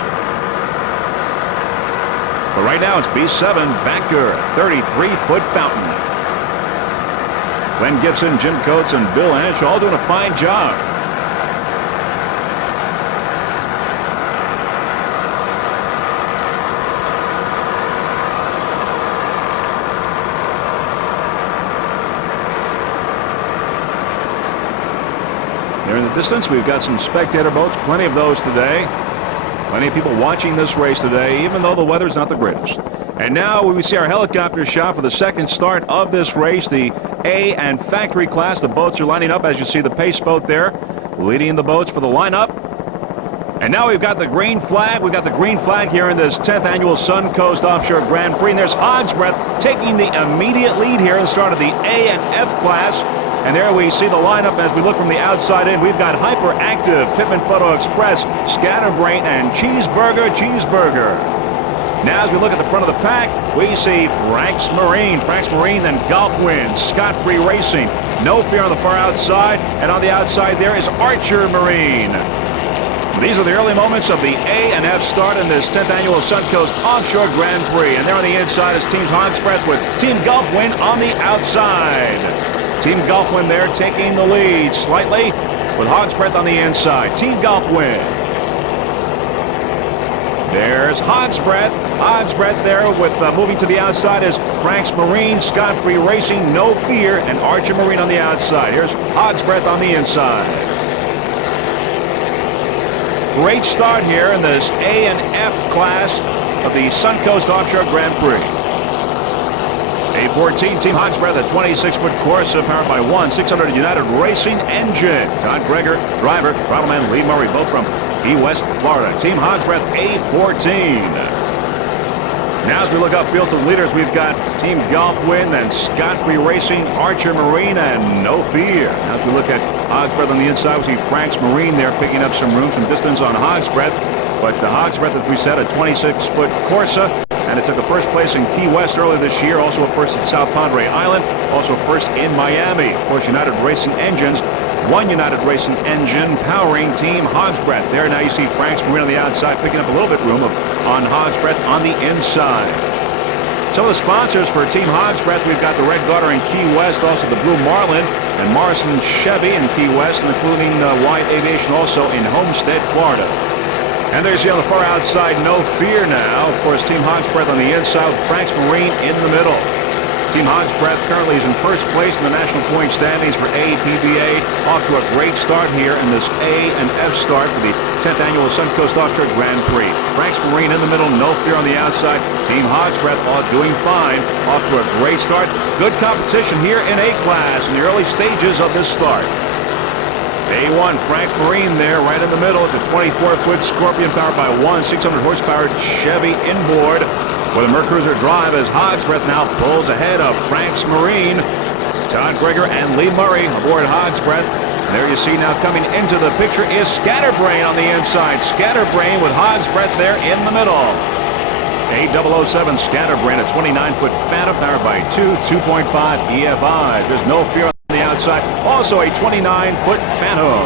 But right now it's B7 Banker, 33-foot fountain. Glenn Gibson, Jim Coates, and Bill Anch all doing a fine job. There in the distance, we've got some spectator boats, plenty of those today. Plenty of people watching this race today, even though the weather's not the greatest. And now we see our helicopter shot for the second start of this race, the A and factory class. The boats are lining up, as you see the pace boat there, leading the boats for the lineup. And now we've got the green flag. We've got the green flag here in this 10th annual Suncoast Offshore Grand Prix. And there's Hog's Breath taking the immediate lead here in the start of the A and F class. And there we see the lineup as we look from the outside in. We've got Hyperactive, Pittman Photo Express, Scatterbrain, and Cheeseburger. Now as we look at the front of the pack, we see Frank's Marine, then Golfwind, Scott Free Racing, No Fear on the far outside, and on the outside there is Archer Marine. These are the early moments of the A and F start in this 10th annual Suncoast Offshore Grand Prix. And there on the inside is Team Hog's Breath with Team Golfwind on the outside. Team Golfwind there taking the lead slightly with Hog's Breath on the inside. Team Golfwind. There's Hog's Breath. Hog's Breath there with moving to the outside is Frank's Marine, Scott Free Racing, No Fear, and Archer Marine on the outside. Here's Hog's Breath on the inside. Great start here in this A and F class of the Suncoast Offshore Grand Prix. A14 Team Hog's Breath, a 26-foot Corsa powered by 1-600 United Racing engine. Todd Greger, driver, throttleman Lee Murray, both from Key West, Florida. Team Hog's Breath, A14. Now as we look upfield to the leaders, we've got Team Golfwind and Scott Free Racing, Archer Marine, and No Fear. Now as we look at Hog's Breath on the inside, we see Frank's Marine there picking up some room from distance on Hog's Breath. But the Hog's Breath, as we said, a 26-foot Corsa. And it took a first place in Key West earlier this year, also a first at South Padre Island, also a first in Miami. Of course, United Racing Engines, one United Racing engine powering Team Hog's Breath. There now you see Frank's Marine on the outside, picking up a little bit room on Hog's Breath on the inside. Some of the sponsors for Team Hog's Breath, we've got the Red Garter in Key West, also the Blue Marlin, and Morrison Chevy in Key West, including Wyatt Aviation also in Homestead, Florida. And there's on the far outside, No Fear now. Of course, Team Hog's Breath on the inside, Frank's Marine in the middle. Team Hog's Breath currently is in first place in the national point standings for APBA. Off to a great start here in this A and F start for the 10th annual Suncoast Offshore Grand Prix. Frank's Marine in the middle, No Fear on the outside. Team Hog's Breath all doing fine. Off to a great start. Good competition here in A class in the early stages of this start. A1, Frank Marine there, right in the middle. It's a 24-foot Scorpion powered by 1-600 horsepower Chevy inboard with a Mercruiser drive as Hog's Breath now pulls ahead of Frank's Marine. Todd Greger and Lee Murray aboard Hog's Breath. And there you see now coming into the picture is Scatterbrain on the inside. Scatterbrain with Hog's Breath there in the middle. A007 Scatterbrain, a 29-foot Phantom powered by two 2.5 EFIs. There's No Fear on the outside, also a 29-foot Phantom.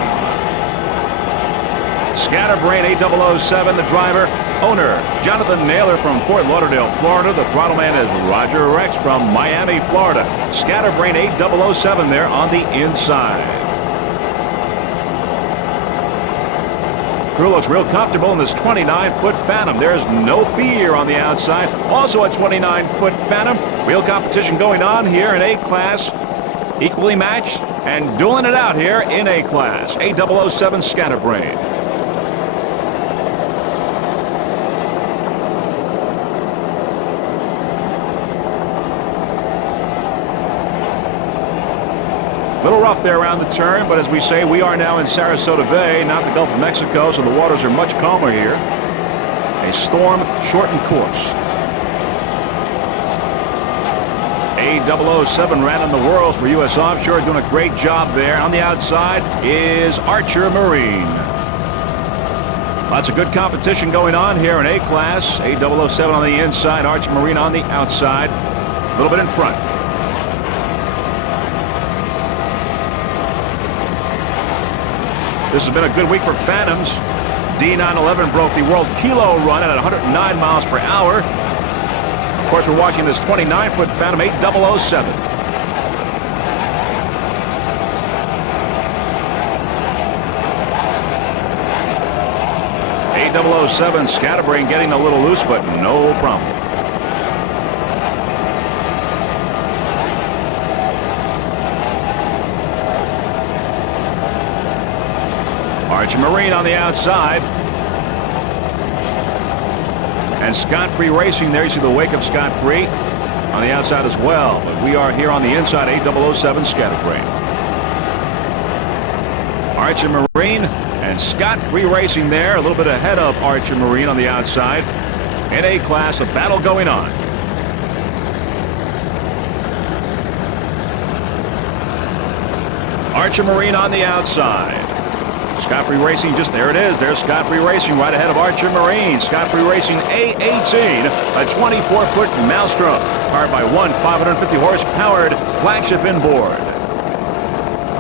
Scatterbrain A007, the driver, owner Jonathan Naylor from Fort Lauderdale, Florida. The throttle man is Roger Rex from Miami, Florida. Scatterbrain A007 there on the inside. Crew looks real comfortable in this 29-foot Phantom. There's No Fear on the outside, also a 29-foot Phantom. Real competition going on here in A class. Equally matched and dueling it out here in A class. A007 Scatterbrain. A little rough there around the turn, but as we say, we are now in Sarasota Bay, not the Gulf of Mexico, so the waters are much calmer here. A storm-shortened course. A007 ran in the Worlds for U.S. Offshore, doing a great job there. On the outside is Archer Marine. Lots of good competition going on here in A-Class. A007 on the inside, Archer Marine on the outside. A little bit in front. This has been a good week for Phantoms. D911 broke the world kilo run at 109 miles per hour. Of course, we're watching this 29-foot Phantom 8007. A007 scatterbrain getting a little loose, but no problem. Archer Marine on the outside. And Scott Free Racing there. You see the wake of Scott Free on the outside as well. But we are here on the inside, A007 scatterbrain. Archer Marine and Scott Free Racing there. A little bit ahead of Archer Marine on the outside. In A-Class, a battle going on. Archer Marine on the outside. Scott Free Racing, just there it is. There's Scott Free Racing right ahead of Archer Marine. Scott Free Racing A18, a 24-foot Maelstrom, powered by one 550-horse-powered flagship inboard.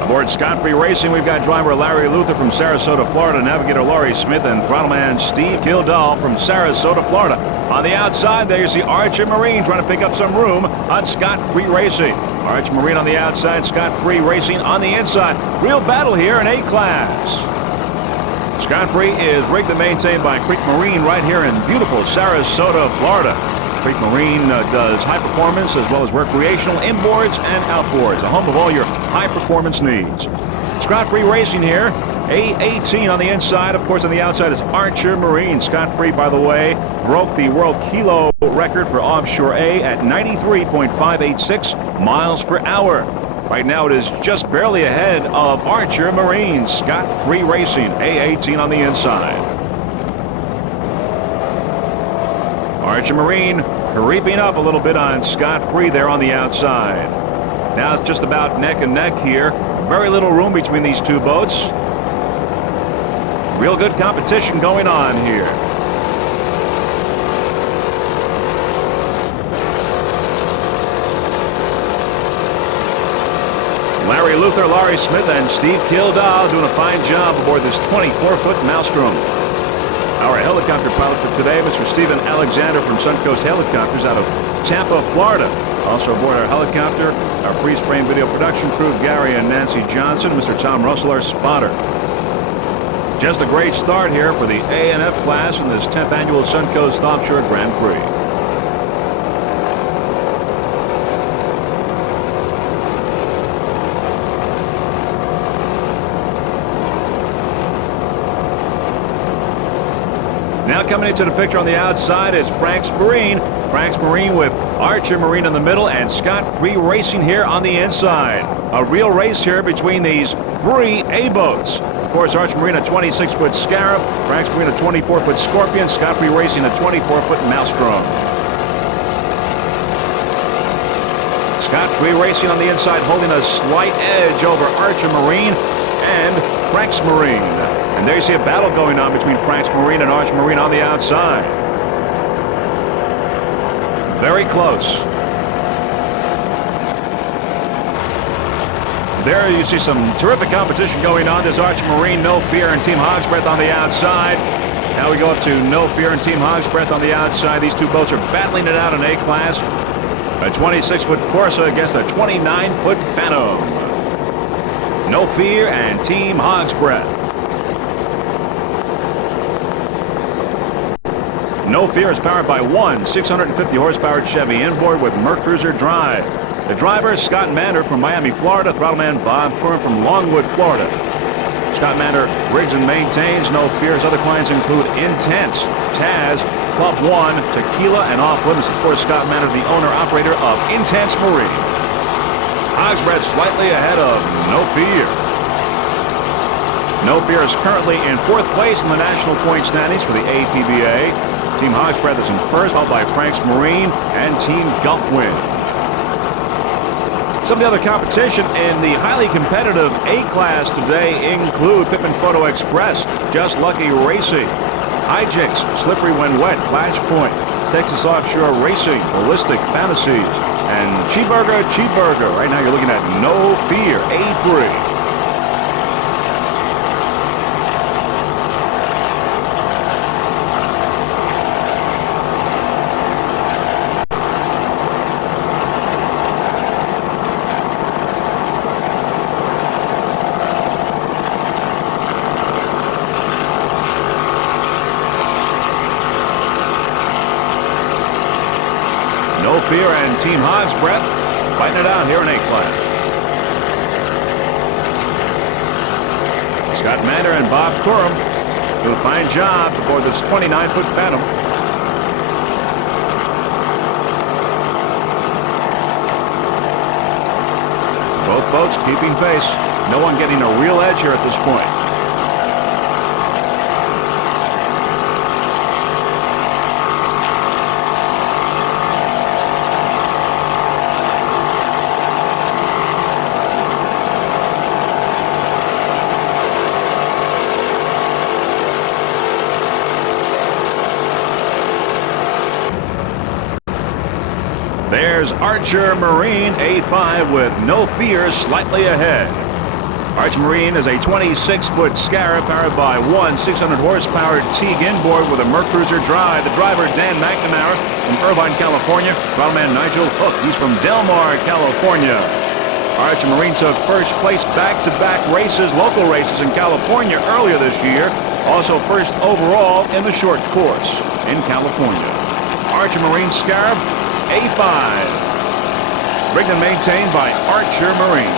Aboard Scott Free Racing, we've got driver Larry Luther from Sarasota, Florida, navigator Laurie Smith, and throttleman Steve Kildall from Sarasota, Florida. On the outside, there you see Archer Marine trying to pick up some room on Scott Free Racing. Archer Marine on the outside, Scott Free Racing on the inside. Real battle here in A-Class. Scott Free is rigged and maintained by Creek Marine right here in beautiful Sarasota, Florida. Creek Marine does high performance as well as recreational inboards and outboards, a home of all your high performance needs. Scott Free Racing here, A18 on the inside. Of course, on the outside is Archer Marine. Scott Free, by the way, broke the world kilo record for Offshore A at 93.586 miles per hour. Right now, it is just barely ahead of Archer Marine. Scott Free Racing, A18 on the inside. Archer Marine creeping up a little bit on Scott Free there on the outside. Now it's just about neck and neck here. Very little room between these two boats. Real good competition going on here. Larry Luther, Laurie Smith, and Steve Kildall doing a fine job aboard this 24-foot Maelstrom. Our helicopter pilot for today, Mr. Stephen Alexander from Suncoast Helicopters out of Tampa, Florida. Also aboard our helicopter, our freeze-frame video production crew, Gary and Nancy Johnson, Mr. Tom Russell, our spotter. Just a great start here for the A&F class in this 10th annual Suncoast Offshore Grand Prix. Now coming into the picture on the outside is Frank's Marine. Frank's Marine with Archer Marine in the middle and Scott Free Racing here on the inside. A real race here between these three A-boats. Of course, Archer Marine a 26-foot Scarab, Frank's Marine a 24-foot Scorpion, Scott Free Racing a 24-foot Maelstrom. Scott Free Racing on the inside holding a slight edge over Archer Marine and Frank's Marine. And there you see a battle going on between Frank's Marine and Archer Marine on the outside. Very close. There you see some terrific competition going on. There's Archer Marine, No Fear, and Team Hog's Breath on the outside. Now we go up to No Fear and Team Hog's Breath on the outside. These two boats are battling it out in A-Class. A 26-foot Corsa against a 29-foot Phantom. No Fear and Team Hog's Breath. No Fear is powered by one 650-horsepower Chevy inboard with Mercruiser drive. The driver is Scott Mander from Miami, Florida. Throttleman Bob Curran from Longwood, Florida. Scott Mander rigs and maintains No Fear's other clients include Intense, Taz, Club One, Tequila, and Off Limits. Of course, Scott Mander, the owner-operator of Intense Marine. Hogsbread slightly ahead of No Fear. No Fear is currently in 4th place in the national point standings for the APBA. Team Hogsbread is in 1st, followed by Frank's Marine and Team Gulfwind. Some of the other competition in the highly competitive A-Class today include Pippin Photo Express, Just Lucky Racing, Hijinks, Slippery When Wet, Flashpoint, Texas Offshore Racing, Ballistic Fantasies, and Cheeseburger. Right now you're looking at No Fear, A3. No Fear and Team Hogsbread fighting it out here in A-Class. Scott Mander and Bob Coram do a fine job aboard this 29-foot Phantom. Both boats keeping pace. No one getting a real edge here at this point. There's Archer Marine, A5 with No Fear slightly ahead. Archer Marine is a 26-foot Scarab powered by one 600-horsepower Teague inboard with a Mercruiser drive. The driver, Dan McNamara from Irvine, California. Throttle Nigel Hook, he's from Del Mar, California. Archer Marine took first place back-to-back races, local races in California earlier this year. Also first overall in the short course in California. Archer Marine Scarab, A5. Rigged and maintained by Archer Marine.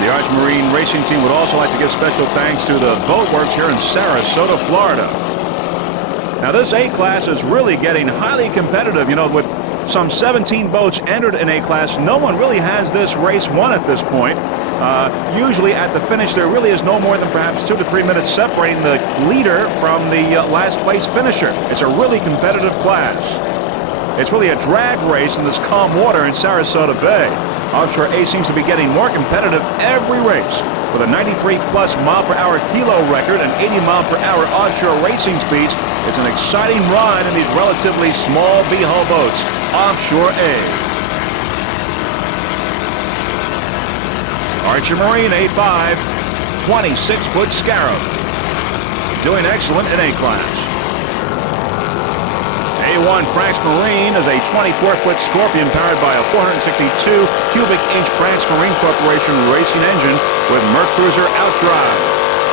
The Archer Marine racing team would also like to give special thanks to the Boat Works here in Sarasota, Florida. Now this A-Class is really getting highly competitive. You know, with some 17 boats entered in A-Class, no one really has this race won at this point. Usually at the finish there really is no more than perhaps 2 to 3 minutes separating the leader from the last place finisher. It's a really competitive class. It's really a drag race in this calm water in Sarasota Bay. Offshore A seems to be getting more competitive every race. With a 93-plus mile-per-hour kilo record and 80-mile-per-hour offshore racing speeds, it's an exciting ride in these relatively small V-hull boats. Offshore A. Archer Marine, A5, 26-foot Scarab. Doing excellent in A-Class. A1 Frank's Marine is a 24-foot Scorpion powered by a 462 cubic inch Frank's Marine Corporation racing engine with Mercruiser outdrive.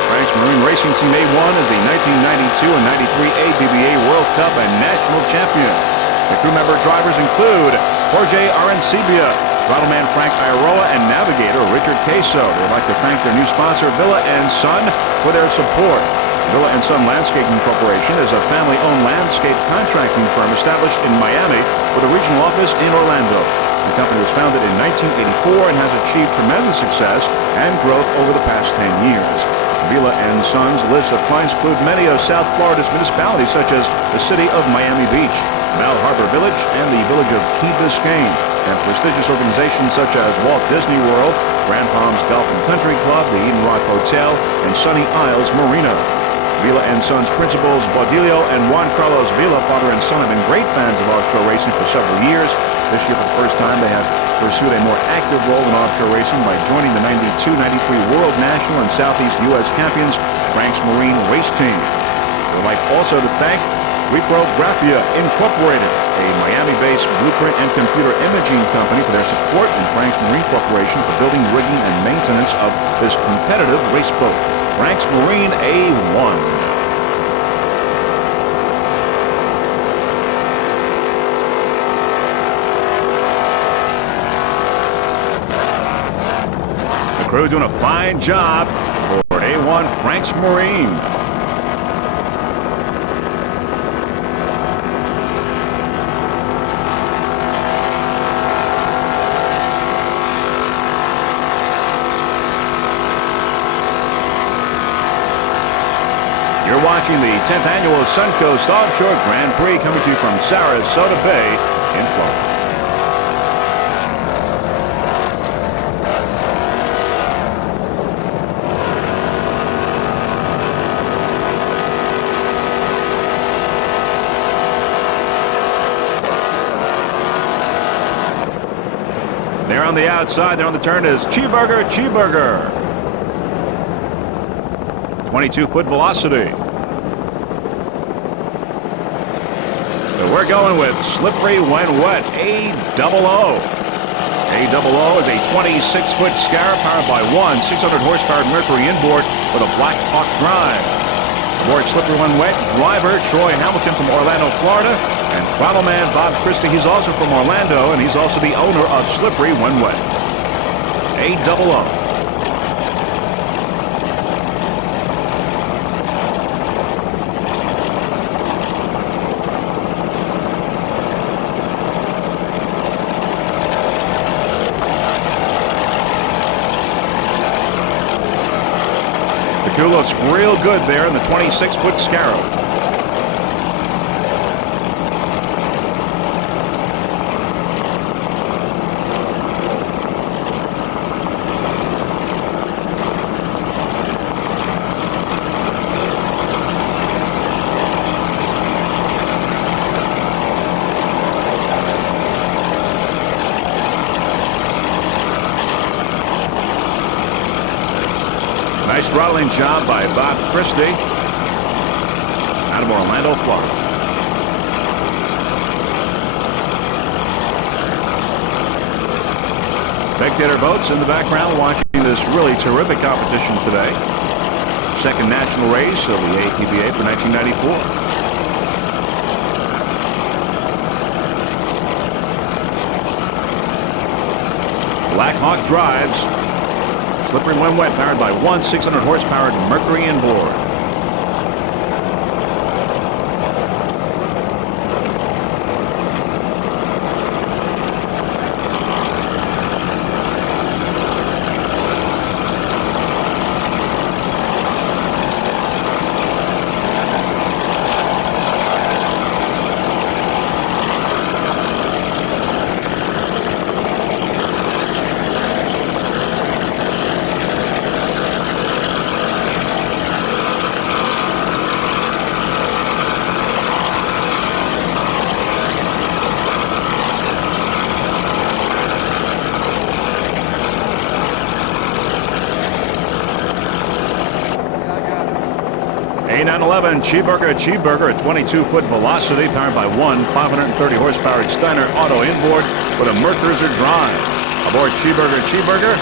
Frank's Marine Racing Team A1 is the 1992 and 93 APBA World Cup and National Champion. The crew member drivers include Jorge Arancibia, Throttleman Frank Iroa, and navigator Richard Queso. They'd like to thank their new sponsor, Villa & Son, for their support. Villa & Son Landscaping Corporation is a family-owned landscape contracting firm established in Miami with a regional office in Orlando. The company was founded in 1984 and has achieved tremendous success and growth over the past 10 years. Villa & Son's list of clients include many of South Florida's municipalities such as the city of Miami Beach, Mal Harbor Village, and the village of Key Biscayne, and prestigious organizations such as Walt Disney World, Grand Palms Golf and Country Club, the Eden Rock Hotel, and Sunny Isles Marina. Villa & Son's principals, Baudilio and Juan Carlos Villa, father and son, have been great fans of offshore racing for several years. This year, for the first time, they have pursued a more active role in offshore racing by joining the 92-93 World National and Southeast U.S. champions, Frank's Marine Race Team. We'd like also to thank Reprographia Incorporated, a Miami-based blueprint and computer imaging company, for their support, and Frank's Marine Corporation for building, rigging, and maintenance of this competitive race boat. Frank's Marine A1. The crew doing a fine job for A1 Frank's Marine. watching the 10th annual Suncoast Offshore Grand Prix coming to you from Sarasota Bay in Florida. There on the outside, there on the turn is Cheeseburger. 22-foot velocity. So we're going with Slippery When Wet, APBA. APBA is a 26-foot scarab powered by one 600-horsepower Mercury inboard with a Black Hawk drive. Aboard Slippery When Wet, driver Troy Hamilton from Orlando, Florida, and throttle man Bob Christie. He's also from Orlando, and he's also the owner of Slippery When Wet. APBA. The crew looks real good there in the 26-foot scarab. Nice throttling job by Bob Christie out of Orlando, Florida. Spectator boats in the background watching this really terrific competition today. Second national race of the APBA for 1994. Black Hawk drives. Slippery When Wet, powered by one 600-horsepower Mercury inboard. A911 Cheeseburger, a 22-foot velocity powered by one 530-horsepower Steiner auto inboard with a Mercury drive. Aboard Cheeseburger,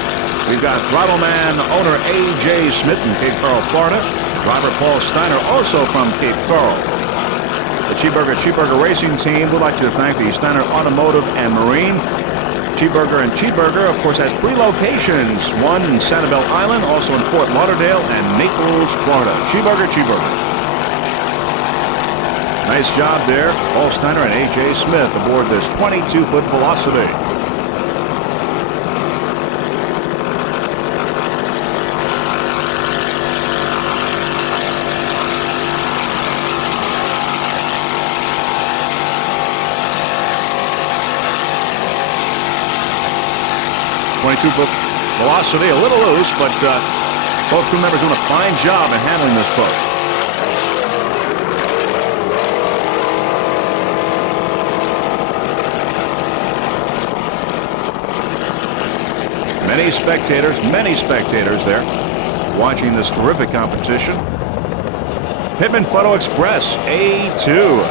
we've got throttle man owner A.J. Smith in Cape Coral, Florida. Driver Paul Steiner, also from Cape Coral. The Cheeseburger Racing Team would like to thank the Steiner Automotive and Marine. Cheeseburger, of course, has 3 locations, one in Sanibel Island, also in Fort Lauderdale and Naples, Florida. Cheeseburger. Nice job there, Paul Steiner and A.J. Smith aboard this 22-foot velocity. Velocity a little loose, but both crew members doing a fine job in handling this boat. Many spectators there watching this terrific competition. Pittman Photo Express A2.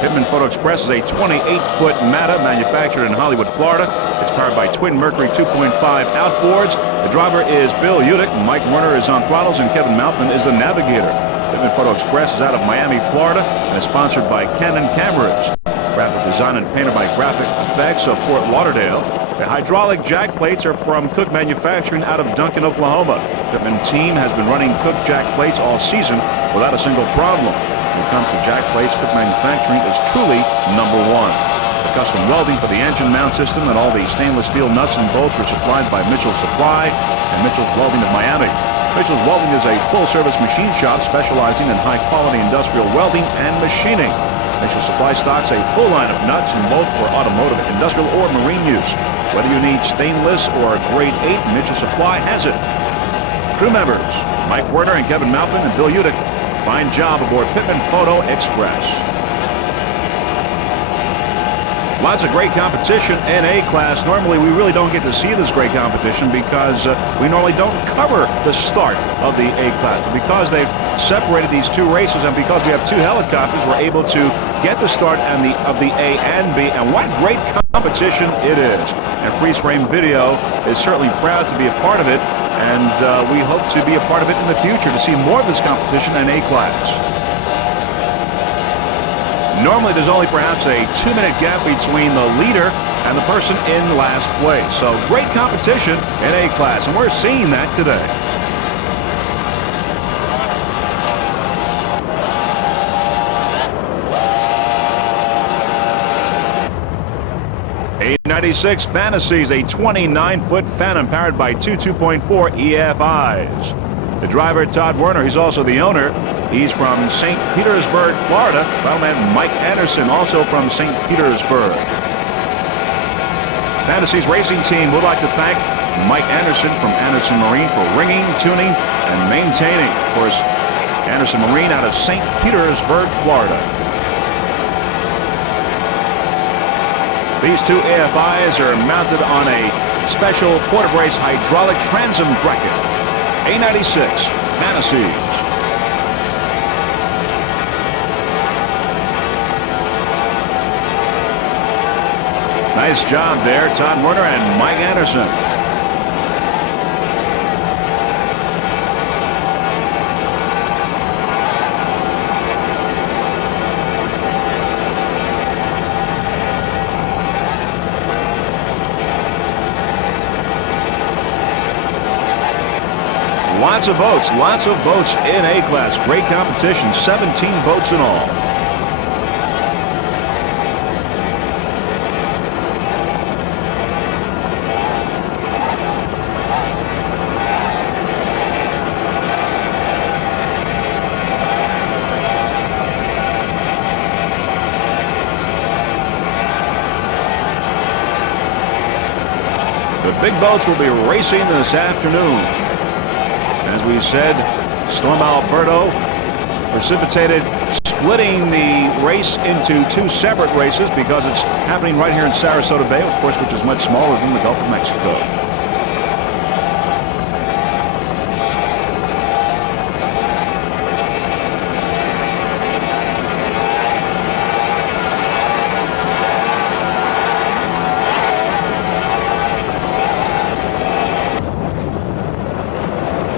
Pittman Photo Express is a 28-foot Mata manufactured in Hollywood, Florida. It's powered by twin Mercury 2.5 outboards. The driver is Bill Udick. Mike Werner is on throttles, and Kevin Maltman is the navigator. Pittman Photo Express is out of Miami, Florida, and is sponsored by Canon Cameras. Graphic design and painted by Graphic Effects of Fort Lauderdale. The hydraulic jack plates are from Cook Manufacturing out of Duncan, Oklahoma. Pittman team has been running Cook jack plates all season without a single problem. When it comes to jack plates, Cook Manufacturing is truly #1. The custom welding for the engine mount system and all the stainless steel nuts and bolts were supplied by Mitchell Supply and Mitchell's Welding of Miami. Mitchell's Welding is a full-service machine shop specializing in high-quality industrial welding and machining. Mitchell Supply stocks a full line of nuts and bolts for automotive, industrial, or marine use. Whether you need stainless or grade 8, Mitchell Supply has it. Crew members Mike Werner and Kevin Malpin and Bill Udick. Fine job aboard Pittman Photo Express. Lots of great competition in A-Class. Normally, we really don't get to see this great competition because we normally don't cover the start of the A-Class. Because they've separated these two races and because we have two helicopters, we're able to get the start of the A and B. And what great competition it is. And Freeze Frame Video is certainly proud to be a part of it. And we hope to be a part of it in the future to see more of this competition in A-Class. Normally, there's only perhaps a 2-minute gap between the leader and the person in last place. So, great competition in A-Class, and we're seeing that today. A96 Fantasies, a 29-foot Phantom powered by two 2.4 EFIs. The driver, Todd Werner, he's also the owner. He's from St. Petersburg, Florida. Fireman Mike Anderson, also from St. Petersburg. Fantasy's racing team would like to thank Mike Anderson from Anderson Marine for ringing, tuning, and maintaining. Of course, Anderson Marine out of St. Petersburg, Florida. These two AFIs are mounted on a special quarter-brace hydraulic transom bracket. A96 Fantasy's. Nice job there, Todd Werner and Mike Anderson. Lots of boats in A-Class. Great competition, 17 boats in all. The big boats will be racing this afternoon. As we said, Storm Alberto precipitated splitting the race into two separate races because it's happening right here in Sarasota Bay, of course, which is much smaller than the Gulf of Mexico.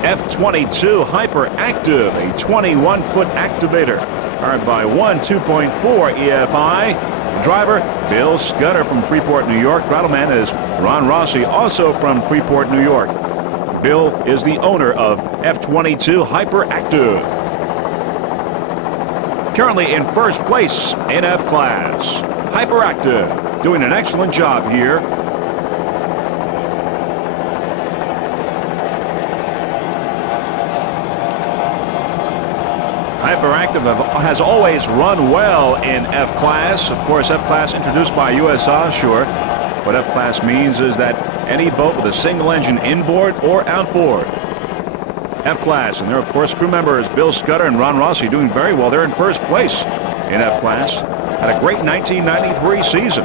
F-22 Hyperactive, a 21-foot activator, powered by one 2.4 EFI. The driver, Bill Scudder from Freeport, New York. Battleman is Ron Rossi, also from Freeport, New York. Bill is the owner of F-22 Hyperactive. Currently in first place in F-Class. Hyperactive, doing an excellent job here. Hyperactive has always run well in F-Class. Of course, F-Class introduced by U.S. Offshore. What F-Class means is that any boat with a single engine inboard or outboard. F-Class, and their, of course, crew members Bill Scudder and Ron Rossi doing very well. They're in first place in F-Class. Had a great 1993 season.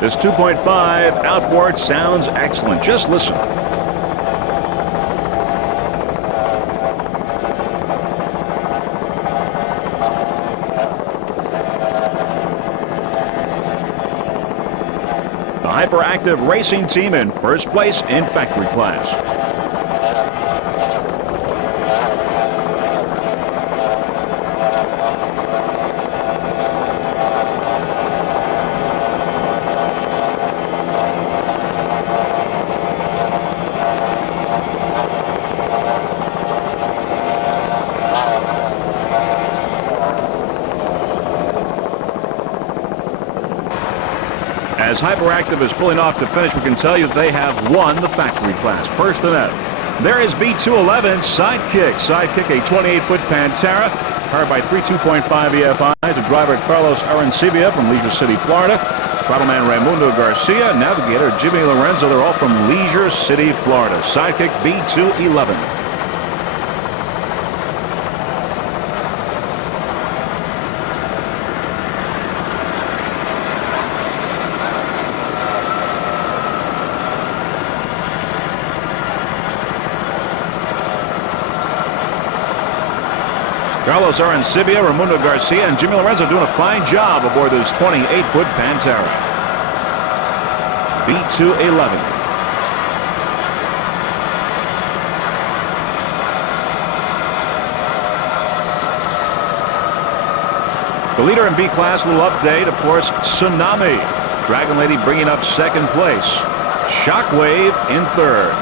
This 2.5 outboard sounds excellent. Just listen. Hyperactive racing team in first place in factory class. As Hyperactive is pulling off to finish, we can tell you they have won the factory class. First in F. There is B211 Sidekick. Sidekick, a 28-foot Pantera, powered by three 2.5 EFIs. The driver Carlos Arancibia from Leisure City, Florida. Throttle-man Raimundo Garcia, navigator Jimmy Lorenzo. They're all from Leisure City, Florida. Sidekick B211. Carlos Arancibia, Raimundo Garcia, and Jimmy Lorenzo doing a fine job aboard this 28-foot Pantera. B211. The leader in B-class, little update, of course, Tsunami. Dragon Lady bringing up second place. Shockwave in third.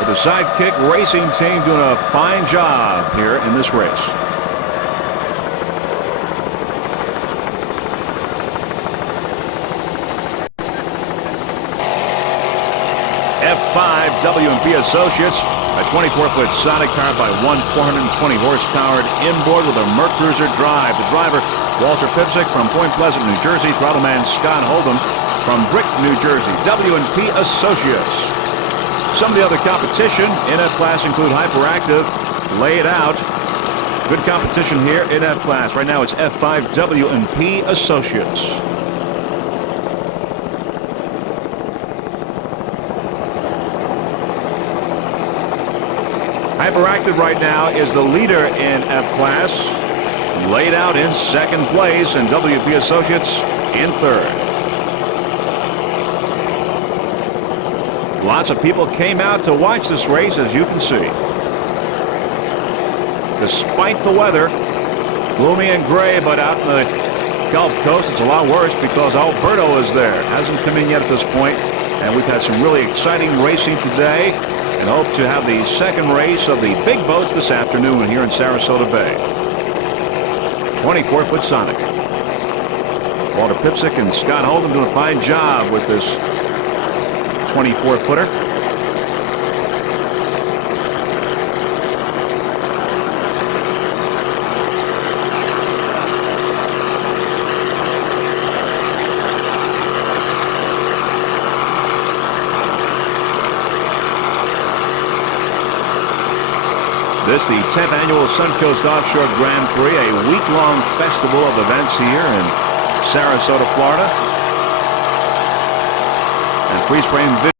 The Sidekick racing team doing a fine job here in this race. F5 W&P Associates, a 24-foot Sonic powered by one 420 horsepowered inboard with a Merc Cruiser drive. The driver, Walter Pipsick from Point Pleasant, New Jersey. Throttle-man Scott Hold'em from Brick, New Jersey. W&P Associates. Some of the other competition in F-class include Hyperactive, Lay It Out. Good competition here in F-class. Right now it's F5 W&P Associates. Hyperactive right now is the leader in F-class. Laid Out in second place, and W&P Associates in third. Lots of people came out to watch this race, as you can see. Despite the weather, gloomy and gray, but out in the Gulf Coast, it's a lot worse because Alberto is there. Hasn't come in yet at this point, and we've had some really exciting racing today, and hope to have the second race of the big boats this afternoon here in Sarasota Bay. 24-foot Sonic. Walter Pipsick and Scott Hold'em doing a fine job with this 24-footer. This the 10th annual Suncoast Offshore Grand Prix, a week-long festival of events here in Sarasota, Florida. And freeze frame video.